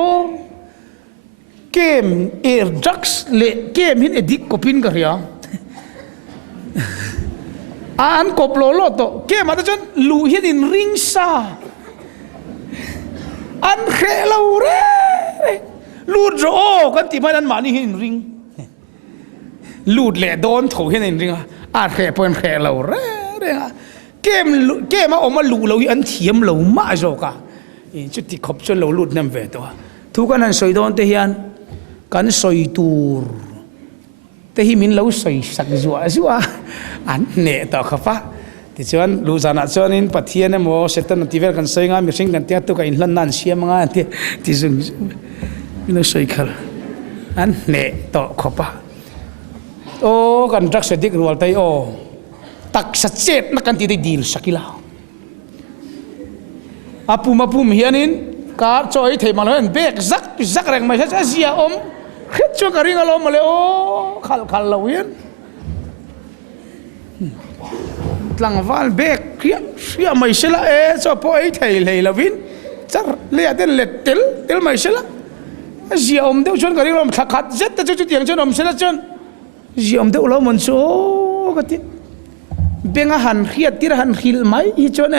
เกมเอร์ดักส์เลเกมหินดิกกบินกันเรียอันกบโลโลโตเกมมาตจนลูหินริงซาอันเขลาเรลูดโรกันที่มันมานี่หินริงลูดเละโดนถูหินริงอันเขปนเขลาเรเกมมาออกมาลูเราอันเทียมเรามาโจกะจุดที่ขบจนเราลูดน้ำเวตัวทุกคนนั้นสวยโดนเทียนกันสวยตูรแต่ที่มินเราสวยสักจัวอันเนะต่อข้าฟ้าที่ชวนรู้จักนะชวนอินปัทเทียนโมเสตันที่เวลกันสวยงามมีสิ่งกันเทียตัวกันอินลันนันเชียมงานที่ซึ่งมินเราสวยขนาดอันเนะต่อข้าฟ้าโอ้กันรักษาดิกรัวไตโอตักสัจเจตนักกันที่ได้ดีลสักกี่ลาวอาปุ่มเฮียนินกาจอยเทมันเลยเบกซักแรงไม่ใช่เสียอมเฮ็ดช่วยกันริงอารมณ์มาเลยโอ้ขัลเราเวียนหลังวันเบกเสียไม่ใช่ละชอบพอไอ้ไทยเลยละวินจัดเลี้ยเต้นเล็ดเตลไม่ใช่ละเสียอมเดี๋ยวชวนกันริงอารมณ์ขัดเจ็ดแต่จุดอย่างชวนอมใช่ละชวนเสียอมเดี๋ยวเรามันโซ่กันที่เบงหันเขียดที่หันขิลไม่อีชวน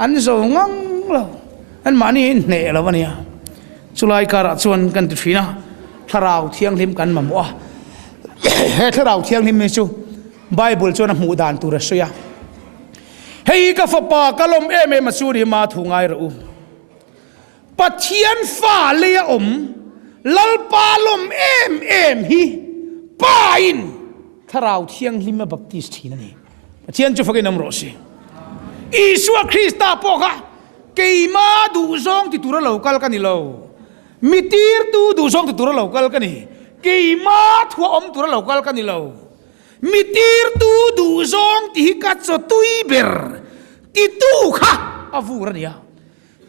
อันโซ่งังเราอันมานี่เน่แล้ววันนี้สุไลการะชวนกันติดฟีนะถ้าเราเที่ยงลิมกันมาบ่ถ้าเราเที่ยงลิมไม่ชูไบเบิลชวนหมู่ด่านตุรสยาเฮ้ยกับฟ้าก็ลมมาชูดีมาถูงไงรู้ปัจเจียนฟ้าเลียลัลปาลมฮีป้าอินถ้าเราเที่ยงลิมมาบัพติสทีนั่นเองปัจเจียนจะฟังกันน้ำรสอิสุคริสต์ปอกะเกี่ยมาดูซองที่ตุระเหล่ากัลกันนี่เรามิตีร์ดูซองที่ตุระเหล่ากัลกันนี่เกี่ยมาทัวตุระเหล่ากัลกันนี่เรามิตีร์ดูซองที่กัดสตุยเบอร์ที่ตูค่ะอาฟูรันยา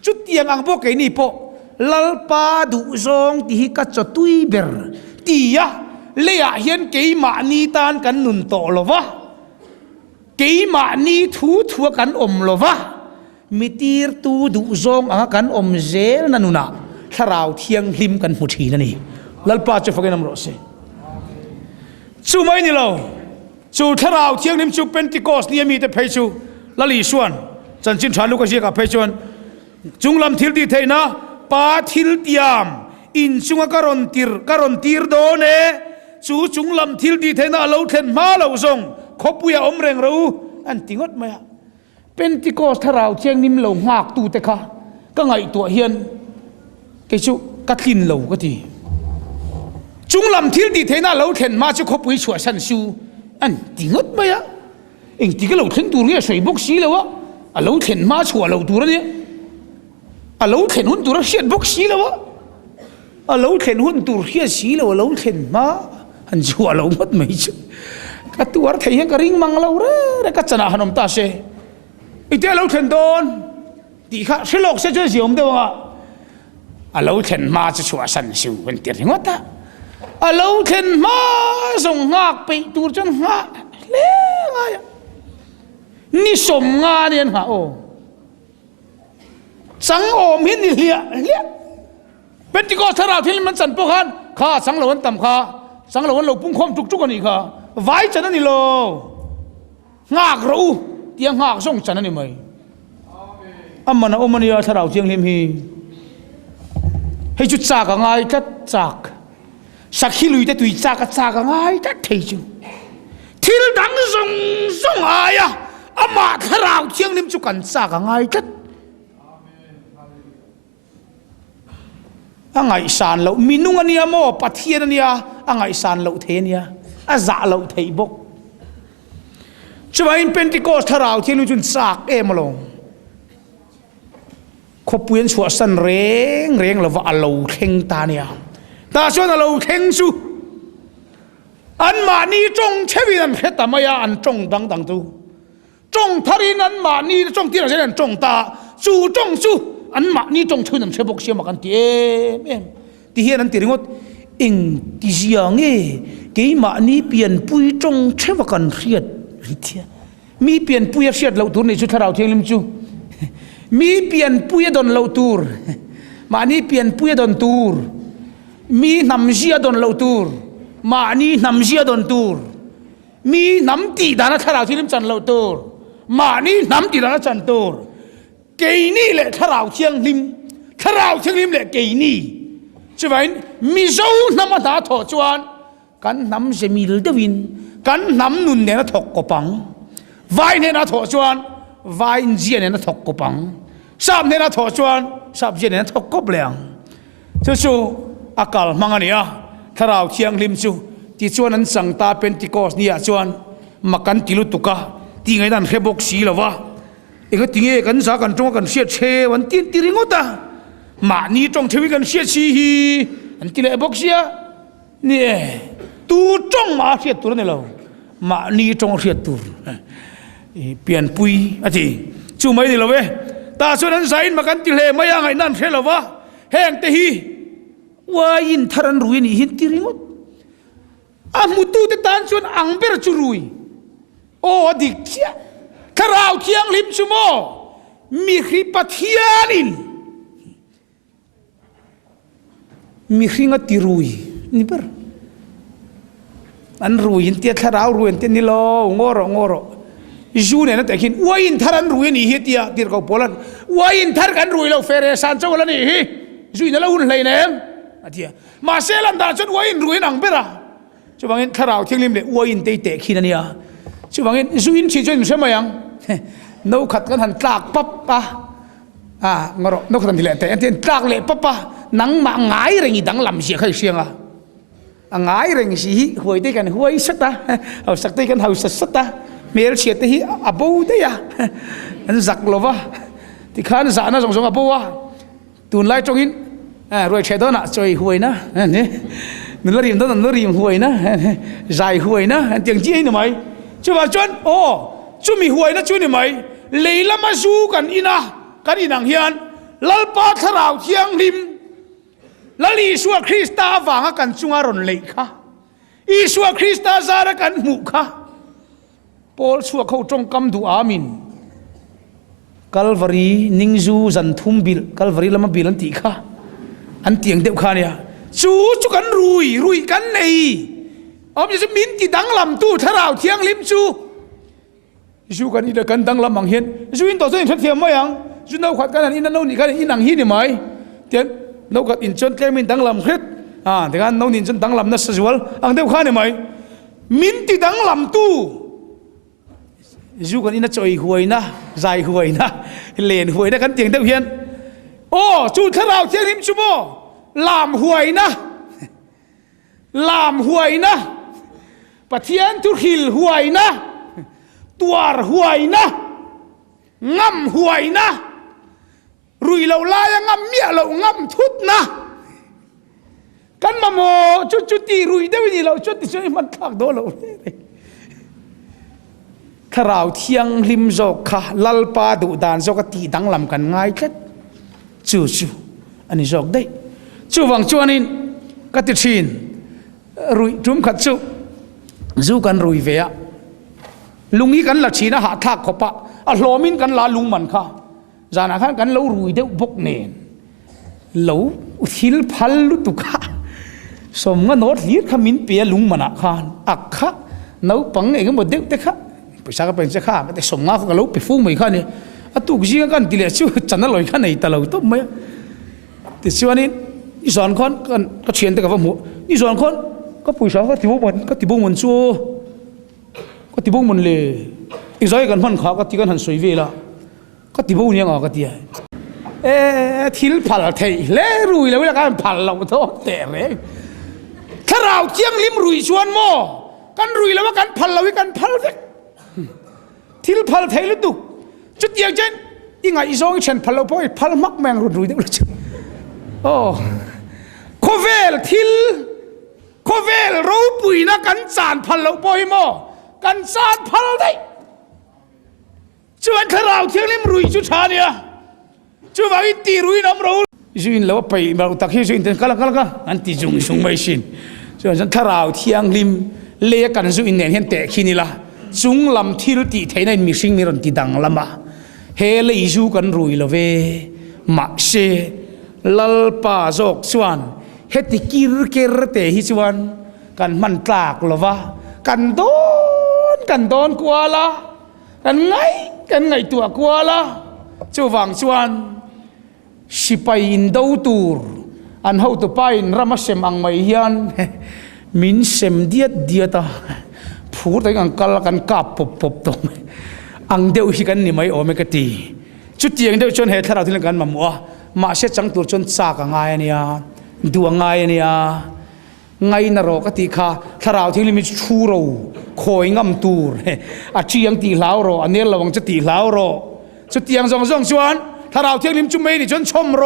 จุดyang ang po kay ni po lalpa du zong ti ka chotui ber tia leya hian ke ma ni tan kan nun to lova ke ma ni thu kan lova mitir tu du zong ang kan zel nanuna tharau thiang hlim kan hu thi na ni lalpa che fagen am ro se chu mai ni lo chu tharau thiang lim chu pentecost ni mi te phei chu lali suan chan chin than lu ka sia ka phei chuan Junglam thil di thei na pa thil tiam in chunga karon tir do ne chu junglam thil di thei na lo then ma lo zong khopuya omreng ro an tingot ma Pentecost tharau chiang nim lo ngak tu te kha ka ngai tu hian ke chu ka thin lo ka ti junglam thil di thei na lo then ma chu khopui chua san su an tingot ma ya eng ti ka lo then tu ria soi bok si lo wa a lo then ma chua lo tu ra ni a lâu thèn hun tur hiết bốc xí đâu á a lâu thèn hun tur hiết xí đâu a lâu thèn má anh chùa lâu mất mấy chứ cái tuar thấy hiện cái ring mang lâu đấy cái chân anh ông ta sẽ ít lâu thèn đòn đi khác sẽ lộc sẽ chơi gì ông đâu à a lâu thèn má cho chùa sân siêu bên tiền thì ngót ta a lâu thèn má dùng ngạc bị tur chân ngạc lé ngay ni sôm ngà điên hả ôสังโอมหินนี่เลี้ยเป็นที่ก็ทาราวที่มันสั่นพวกhanข้าสังเหลวันต่ำข้าสังเหลวันเราพุ่งคมจุกกันอีกข้าไว้จันนั่นนี่โลงากรู้เตียงงากส่งจันนั่นนี่ไหมอัมมันอมันยาทาราวเทียงลิมฮีให้จุดจากง่ายจัดจากสักขี้ลุยแต่ตุยจากง่ายจัดเที่ยวที่ดังส่งอายะอัมมาทาราวเทียงลิมจุกันจากง่ายจัด angai san lo minung ania mo pathian ania angai san lo the nia a za lo thei bok chuain Pentecost tharau thilu chun sak em lo khopuyen chua san reng lo wa lo kheng ta nia ta chuan lo kheng chu an ma ni trong chewi an kheta maya an trong dang tu trong tharin an ma ni trong ti ra an trong ta chu trong chu an ma ni trong thun an chebok sia makan ti em ti hian an ti ringot ing ti ziang e ke ma ni pian pui trong chewakan riat ritia mi pian pui riat lo tur ni chu tharau thiang lim chu mi pian pui don lo tur ma ni pian pui don tur mi nam zia don lo tur ma ni nam zia don tur mi nam ti dana tharau thiang lim chan lo tur ma ni nam ti dana chan tur ke ni le tharau thiang lim le ke ni chứ vậy mi dấu nằm ở đó thọ chuan cắn nắm sẽ mi lưỡi đinh cắn nắm nụn này nó thọc cổ bằng vai này nó thọ chuan vai diện này nó thọc cổ bằng sạp này nó thọ chuan sạp diện này nó thọc cổ bèng chứ chú akal mang anh à thảo thiang lim chú thì chuan anh sang ta Pentecost nia chuan mà cắn tilu tuka ti ngay đàn khép bốc xí là va cái tiếng nghe cắn giá cắn trong cắn xiết che vẫn tiên tiếng ngót ta mà ni trong thế với gần xiết chi hi anh ti lệ bốc xia nè tu trong mà xiết tu này lâu mà ni trong xiết tu biển pui à chị chú mấy đi lâu về ta cho nên sai mà căn ti lệ mấy ngày nan thế lâu va hẹn te hi wa in tharan ruin hi hin ti ringot amutu te tan chuan ang ber chu rui o dik chia karau thiang lim chu mo mi khi pathianin mi khinga ti rui ni ber an rui in tia tharau rui in ni lo ngoro ju ne na te khin wa in tharan rui ni hi tia tir ko polan wa in thar kan rui lo fere san chaw la ni hi ju na lo un hlei nem atia ma selam da chon wa in rui nang bera chu bangin tharau thing lim le wa in te khin ania chu bangin ju in chi chon semayang no khat kan han tlak pap pa ngoro no khat ni le te en tlak le papa nang ma ngai reng dang lam sia khai siang ngai reng si huai te kan huai sat ta au sak te kan hau sat ta mel sia te hi abo te ya an zak lova ti khan za na jong abo wa tun lai trong in roi che do na choi huai na ne nun la rim do nun rim huai na zai huai na tiang chi ni mai chu ba chon chu mi huai na chu ni mai leila ma su kan inang hian lalpa tharau thiang lim lali Isua Krista wanga kan chunga ron lei kha Isua Krista zara kan mu kha Paul suwa khau trong kam du amin Calvary ningzu zan thum bil Calvary lama bilan ti kha an tiang deuh kha nia chu kan rui kan nei om je min ti dang lam tu tharau thiang lim chu ju kan ida kan dang lam mang hian ju in to zen that thiam mayang ju nau khat kan in no ni kan inang hi ni mai tian nâu gật in chân kem in đắng làm hết thì anh nâu in chân đắng làm nó sờ ang đeo khá này mày min ti đắng làm tu dù còn in nó chơi huay na dài huay na liền huay na kan tiếng đeo hiền chú thà rào thiên him chú mô làm huay na bà thiên tu hil huay na tuar huay na ngâm huay na rui lâu lai ngâm mía lâu ngâm thút na kan mà mò chút ti rui đâu gì lâu chút thì chơi mặt khác đó lâu kharau thiang lim zo kha lalpa du dan zo ka ti dang lam kan ngai khet chu ani jok dei chu wang chuanin ka ti thin rui tum khat chu zu kan rui ve a lungi kan la china ha thak khopa a hlomin kan la lung man kha zana khan kan lo rui deuh bok nen lo thil phal lu tu kha som nga not liet khamin pe lung mana khan akha nau pang e mo deuh te kha pisa ka pen che kha te som nga ka lo pe fu mai kha ni atu gi kan ti le chu chan loi kha nei ta lo to mai ti chuani i zon khon kan ka chien te ka mu i zon khon ka puisa ka ti bo mon chu ka ti bo mon le i zai kan man kha ka ti kan han soi ve la ka ti bo nia nga ka ti ทิลพัลเทยเล่รุยแล้วเวลาการพัลเราโทษแต่เร่ถ้าเราเที่ยงลิมรุยชวนโมกันรุยแล้วว่ากันพัลเราวิกันพัลเททิลพัลเทยแล้วดูจุดเดียวเช่นยังไงอีสองเช่นพัลเราพอยพัลมักแมงรุยเดียวเลยโอ้โคเวลทิลโคเวลรู้ปุยนะกันสานพัลเราพอยโมกันสานพัลได้ชวนถ้าเราเที่ยงลิมรุยชุดชาเนี่ยช่วยว่าอิตีรุยน้ำรู้จุนแล้วไปมาตักให้จุนแต่ก็อันที่จุงไม่ชินส่วนฉันถ้าเราเที่ยงริมเลี้ยกันจุนเนี่ยเห็นแต่ขี้นี่ละจุงลำที่รตีไทยในมีสิ่งมีรตีดังละมาเฮเลยจูกันรุยละเวมาเชลลปาจอกส่วนเฮติกิรเกรเตฮิส่วนกันมันตากละวะกันโดนกว่าละกันไงตัวกว่าละจู่วังส่วนสิไปอินดูตูร์อันเขาตัวไปอินรามาเซมอังไม่ยันมินเซมเดียตาพูดแต่อังกลกันกับปบตรงอังเดียวที่กันนี่ไม่โอเมกตีจุดยังเดียวจนเหตุเราที่เล่นกันมาเสียจังตัวจนซากง่ายเนี่ยดูง่ายเนี่ยไงนรกติค่ะถ้าเราที่ลิมิตชูโรคอยงำตูร์อาชียังตีเหลาโรอันนี้เราวังจะตีเหลาโรจุดยังส่งชวนถ้าเราเที่ยงลิมจุ่มไม่ดิจนชมโร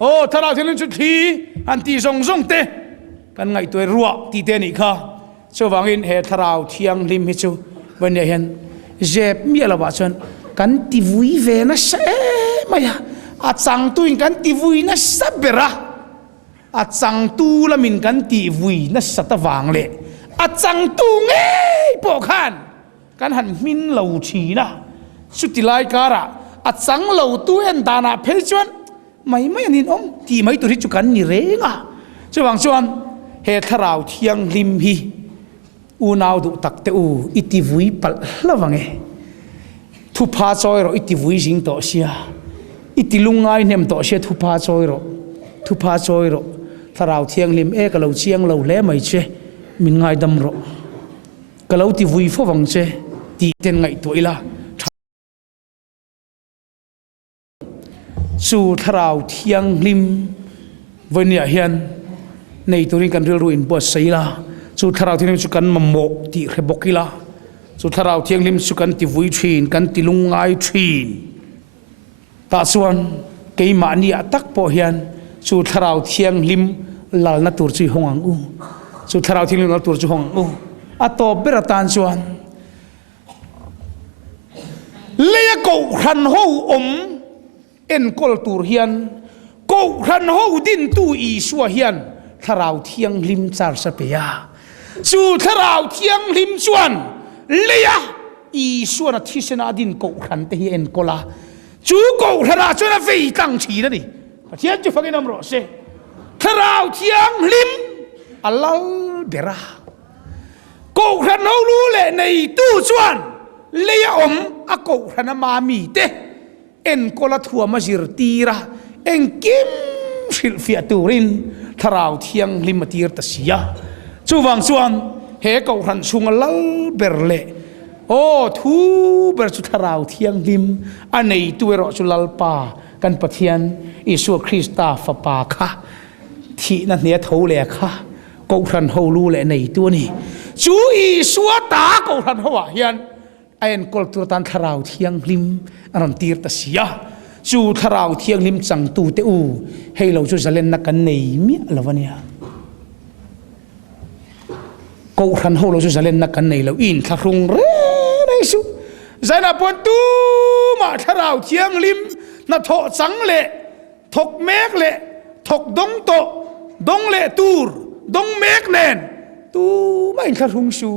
โอ้ถ้าเราเที่ยงลิมจุดทีอันตีส่งเตะกันไงตัวรัวตีเตนิค่ะช่วงวันเหตุถ้าเราเที่ยงลิมฮิจูวันนี้เห็นเจ็บมีอะไรบ้างชวนกันตีวุยเวนัสไม่อะอาจังตุยกันตีวุยนัสเบระอาจังตูละมินกันตีวุยนัสตะวางเลยอาจังตูเงยปกขันกันหันมินเหล่าชีนะสุดที่ไล่การะอาจังเหล่าตัวเอ็นตานาเพลชวนไม่นินอมที่ไม่ตัวที่จุกันนี่เรงอ่ะช่วงชวนเหตุเราเที่ยงริมฮีอูนาวดุตักเตอูอิติวุยปัลละวังเอทุพาจอยเราอิติวุยจิงโตเสียอิติลุงไงเนมโตเสียทุพาจอยเราถ้าเราเที่ยงริมก็เราเชียงเราเล่ไม่เชมินไงดำเราก็เราติวุยฟวังเชตีเต็นไงตัวอีละสู่ถ้าเราเที่ยงริมวันนี้เห็นในตัวนี้กันเรื่องอินบัวใส่ละสู่ถ้าเราเที่ยงริมสุกันมโมตีเรบกิละสู่ถ้าเราเที่ยงริมสุกันติวุยชีนกันติลุงไงชีนตาส่วนเกี่ยมานี่ตักพอเห็นสู่ถ้าเราเที่ยงริมลาลนัตุรจีหงอังอูสู่ถ้าเราเที่ยงริมลาลนัตุรจีหงอังอูอัตโตเบรตันส่วนเลี้ยกูขันหูอมเอ็นกอลตูร์เฮียนกูขันหูดินตูอีชัวเฮียนถ้าเราเที่ยงริมจาร์สเปียสู่ถ้าเราเที่ยงริมส่วนเลี้ยอีชัวนัที่เสนาดินกูขันเทียนกอลาจูกูถ้าเราชวนเฟยตั้งชีนั่นนี่เที่ยงจะฟังกันน้ำร้อนเสถ้าเราเที่ยงริมอัลลอฮ์เดรากูขันหูรู้เลยในตู้ส่วนเลี้ยอมอกูขันมามีเตเอ็นกอลทัวมาจิรตีระเอ็นกิมฟิลฟิอาตูรินถ้าเราเที่ยงริมตีรตัสยาจู่วังส่วนเฮกูขันชุงลัลเบรเลโอ้ทูเบรสุถ้าเราเที่ยงริมอันในตัวเราสุลัลปากันปะเทียนอิสุคริสตาฟปาค่ะที่นั่นเนี่ยเท่าเลยค่ะกูขันหูรู้เลยในตัวนี้จู่อิสุตากูขันหัวเฮียนเอ็นกอลตัวตันทาราวเที่ยงริมอันนั้นตีร์ตัสยาจู่ทาราวเที่ยงริมจังตูเตอูให้เราช่วยเล่นนักกันในมีอะไรวะเนี่ยกูขันหูเราช่วยเล่นนักกันในเราอินทารุงเรนสุใจน่ะปนตูมาทาราวเที่ยงริมน่ะทกสังเละทกเมกเละทกดงโตดงเละตูร์ดงเมกเนนตูไม่ทารุงสู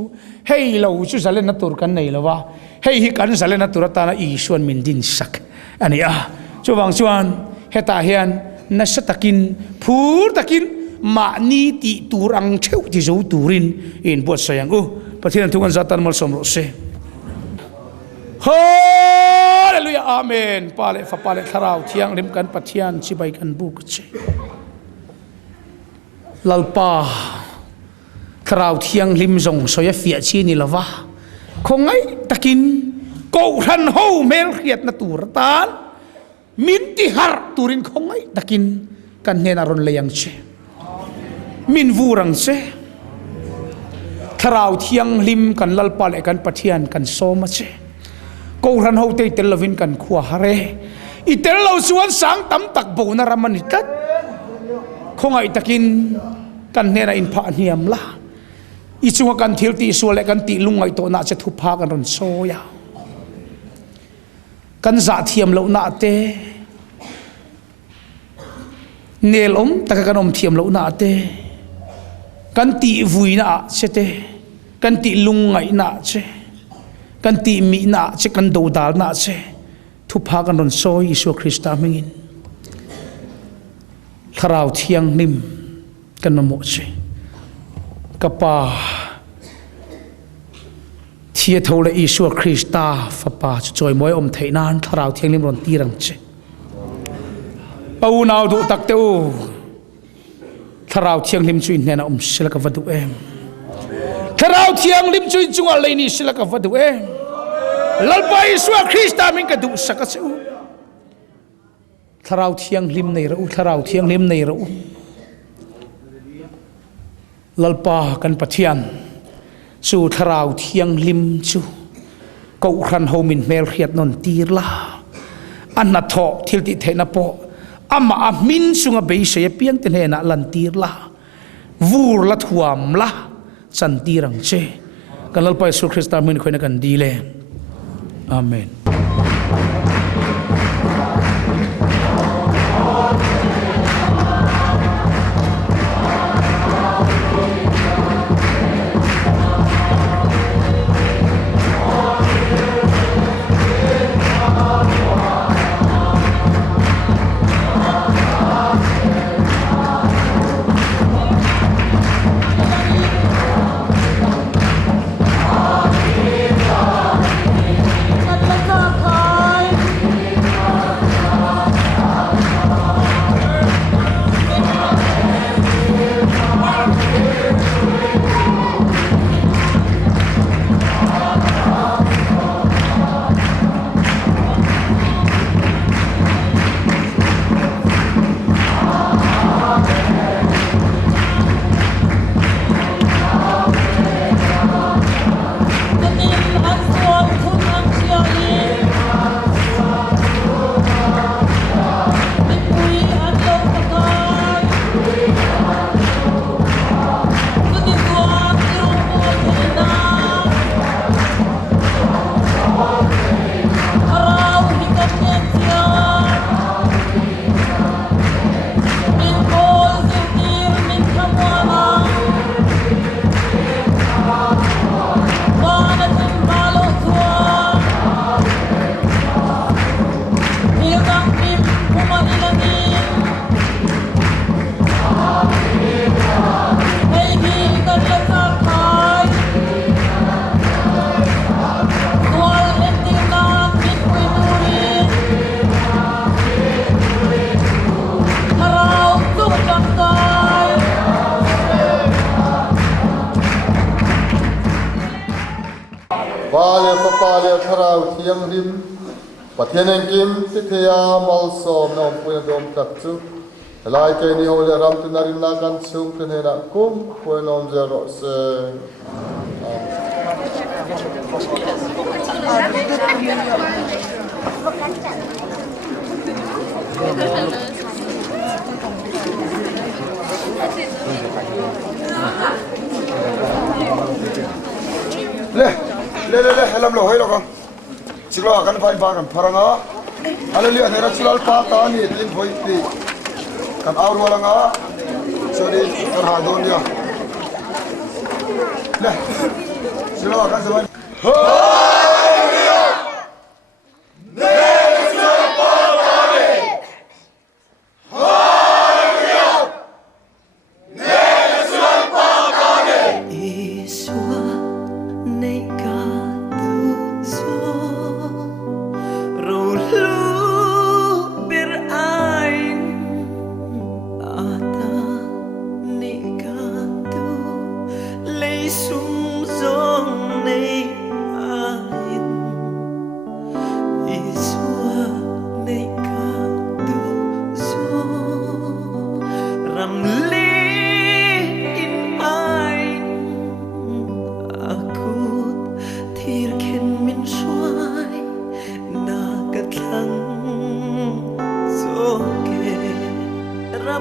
ให้เราช่วยเล่นนักตูร์กันในแล้ววะให้ฮิกันสาเลนัตุรตานะอีชวนมินดินสักอันนี้ช่วงชวนเฮตาเฮียนนัสตะกินพูดตะกินมานีติตูรังเชวที่จูตูรินอินบวชสยังประเทศนั้นทุกคนจะตันมาสมรสฮาเลลูยาอาเมนปาเลฟปาเลทาราวเที่ยงริมกันปัทยานชิบายกันบุกเชลลปาทาราวเที่ยงริมจงสอยเฟียชีนี่ละวะคงไงตะกินกูทันหูเมลเขียดนัตุรตาน min ti har turin khongai takin kan hena ron leyang che min vurang che tharau thiang lim kan lalpa le kan pathian kan soma che ko ran ho te tel lovin kan khuwa hare i tel lo suan sang tam tak bo na ramani tat khongai takin kan hena in pha niam la i chunga kan thil ti su le kan ti lungai to na che thu pha kan ron so ya kan za thiam lo na te nel taka kan thiam lo na te kan ti vui na che te kan ti lungai na che kan ti mi na che kan do dal na che thu pha kan ron so Isu Krista mingin tharau thiang nim kan mo che kapa thia thole Isu Krista fa pa choi moi thei nan tharau thiang nim ron ti rang che au nào du tak teu tharau thiang lim chuin hena sila ka vadu em tharau thiang lim chuin chunga leini sila ka vadu em lalpa Isu Krista min ka du saka chu tharau thiang lim nei ro tharau thiang lim nei ro lalpa kan pathian chu tharau thiang lim chu ko khan ho min mel khiat non tir la an na tho thil ti theina po ama amin sunga be se piang ten hena lantir la vur la thuam la san tirang che kanal pa Isu Krista min khoina kan dile amen tharau thiang lim pathian en kim tithia mal som nom puya dom tak chu lai ke ni hole ram tu narin na kan chung tu ne na kum puya nom zero se le helam lo hoi lo ko chilo kan fai ba kan pharanga hallelujah nera chulal pa ta ni lim hoi ti kan aur wala nga sorry kan ha don ya le chilo kan se sung giông này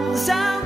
ำซ้ำ